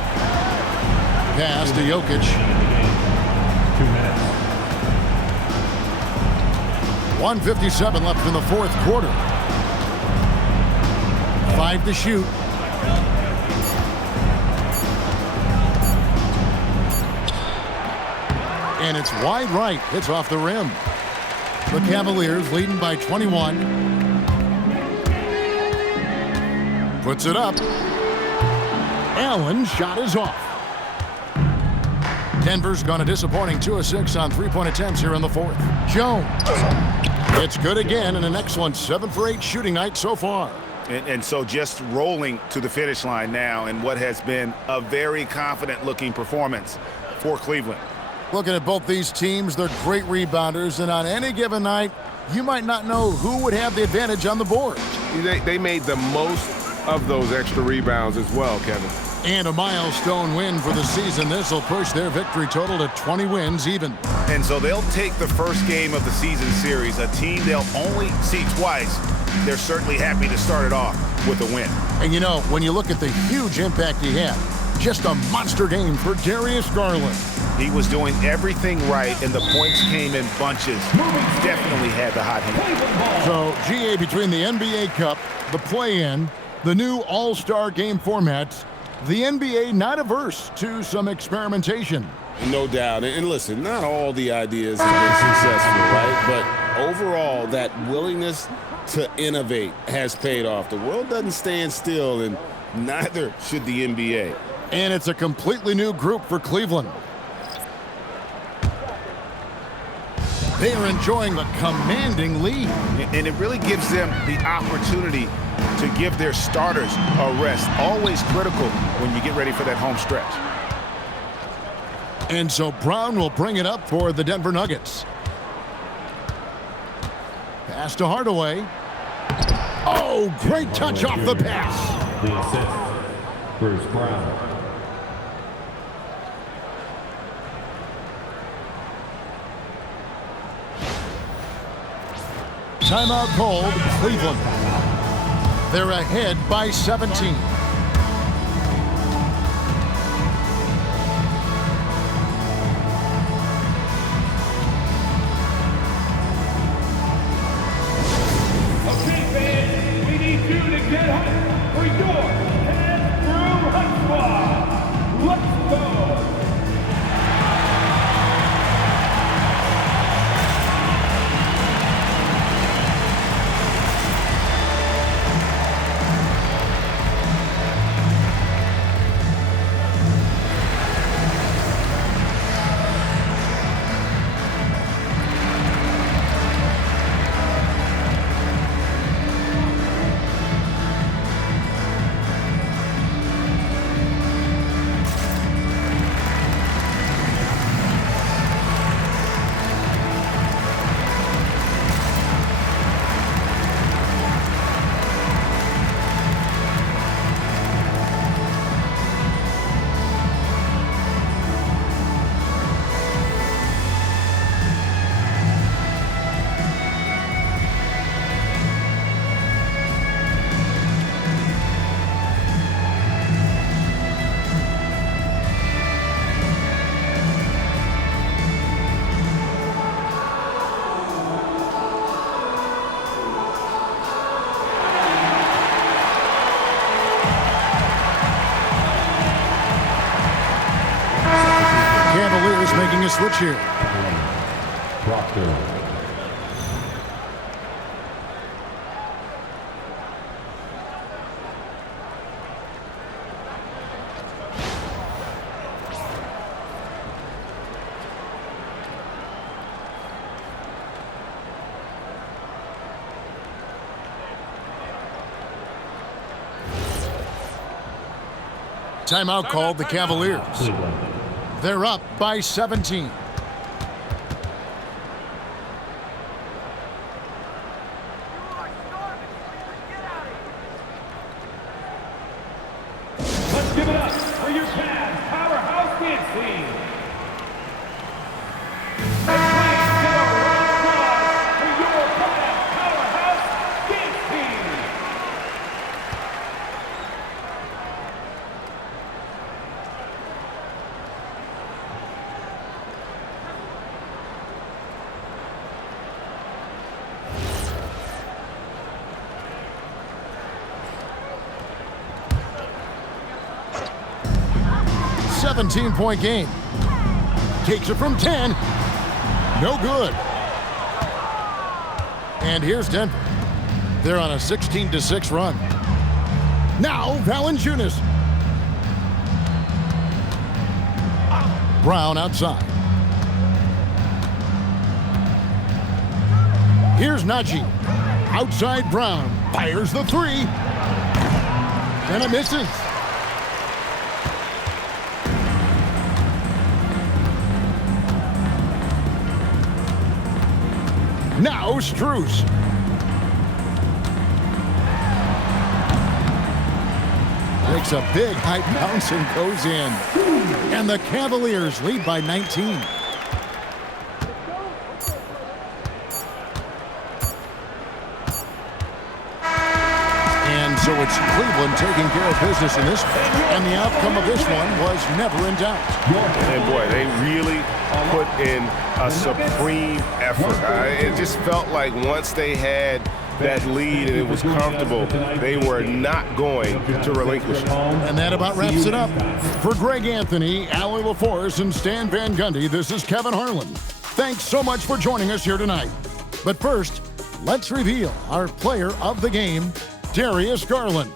Pass to Jokic. 2 minutes. 1:57 left in the 4th quarter. 5 to shoot. And it's wide right. It's off the rim. The Cavaliers leading by 21. Puts it up. Allen's shot is off. Denver's gone a disappointing 2 of 6 on 3-point attempts here in the 4th. Jones. It's good again and an excellent 7 for 8 shooting night so far. And so just rolling to the finish line now in what has been a very confident-looking performance for Cleveland. Looking at both these teams, they're great rebounders, and on any given night, you might not know who would have the advantage on the board. They made the most of those extra rebounds as well, Kevin. And a milestone win for the season. This will push their victory total to 20 wins even. And so they'll take the first game of the season series, a team they'll only see twice. They're certainly happy to start it off with a win. And you know, when you look at the huge impact he had, just a monster game for Darius Garland. He was doing everything right, and the points came in bunches. Definitely had the hot hand. So, GA, between the NBA Cup, the play-in, the new All-Star game formats, the NBA not averse to some experimentation. No doubt. And listen, not all the ideas have been successful, right? But overall, that willingness to innovate has paid off. The world doesn't stand still, and neither should the NBA. And it's a completely new group for Cleveland. They are enjoying a commanding lead. And it really gives them the opportunity to give their starters a rest. Always critical when you get ready for that home stretch. And so Brown will bring it up for the Denver Nuggets. Pass to Hardaway. Oh, great touch off the pass. The assist, Bruce Brown. Timeout called, Cleveland. They're ahead by 17. Okay, fans, we need you to get hyped for your Head Through Hot Squad. Let's go! bench here. Proctor. Timeout called the Cavaliers. They're up by 17. Let's give it up for your Cavs powerhouse dance team. And please give a round of applause for your Cavs powerhouse dance team. A 17-point game. Takes it from 10. No good. And here's Denver. They're on a 16-6 run. Now Valanciunas. Brown outside. Here's Najee. Outside Brown. Fires the three. And it misses. Now Strus. Makes a big high bounce and goes in. And the Cavaliers lead by 19. And so it's Cleveland taking care of business in this one. And the outcome of this one was never in doubt. And boy, they really put in a supreme effort. It just felt like once they had that lead and it was comfortable, they were not going to relinquish it. And that about wraps it up. For Greg Anthony, Allie LaForce, and Stan Van Gundy, this is Kevin Harlan. Thanks so much for joining us here tonight. But first, let's reveal our player of the game, Darius Garland.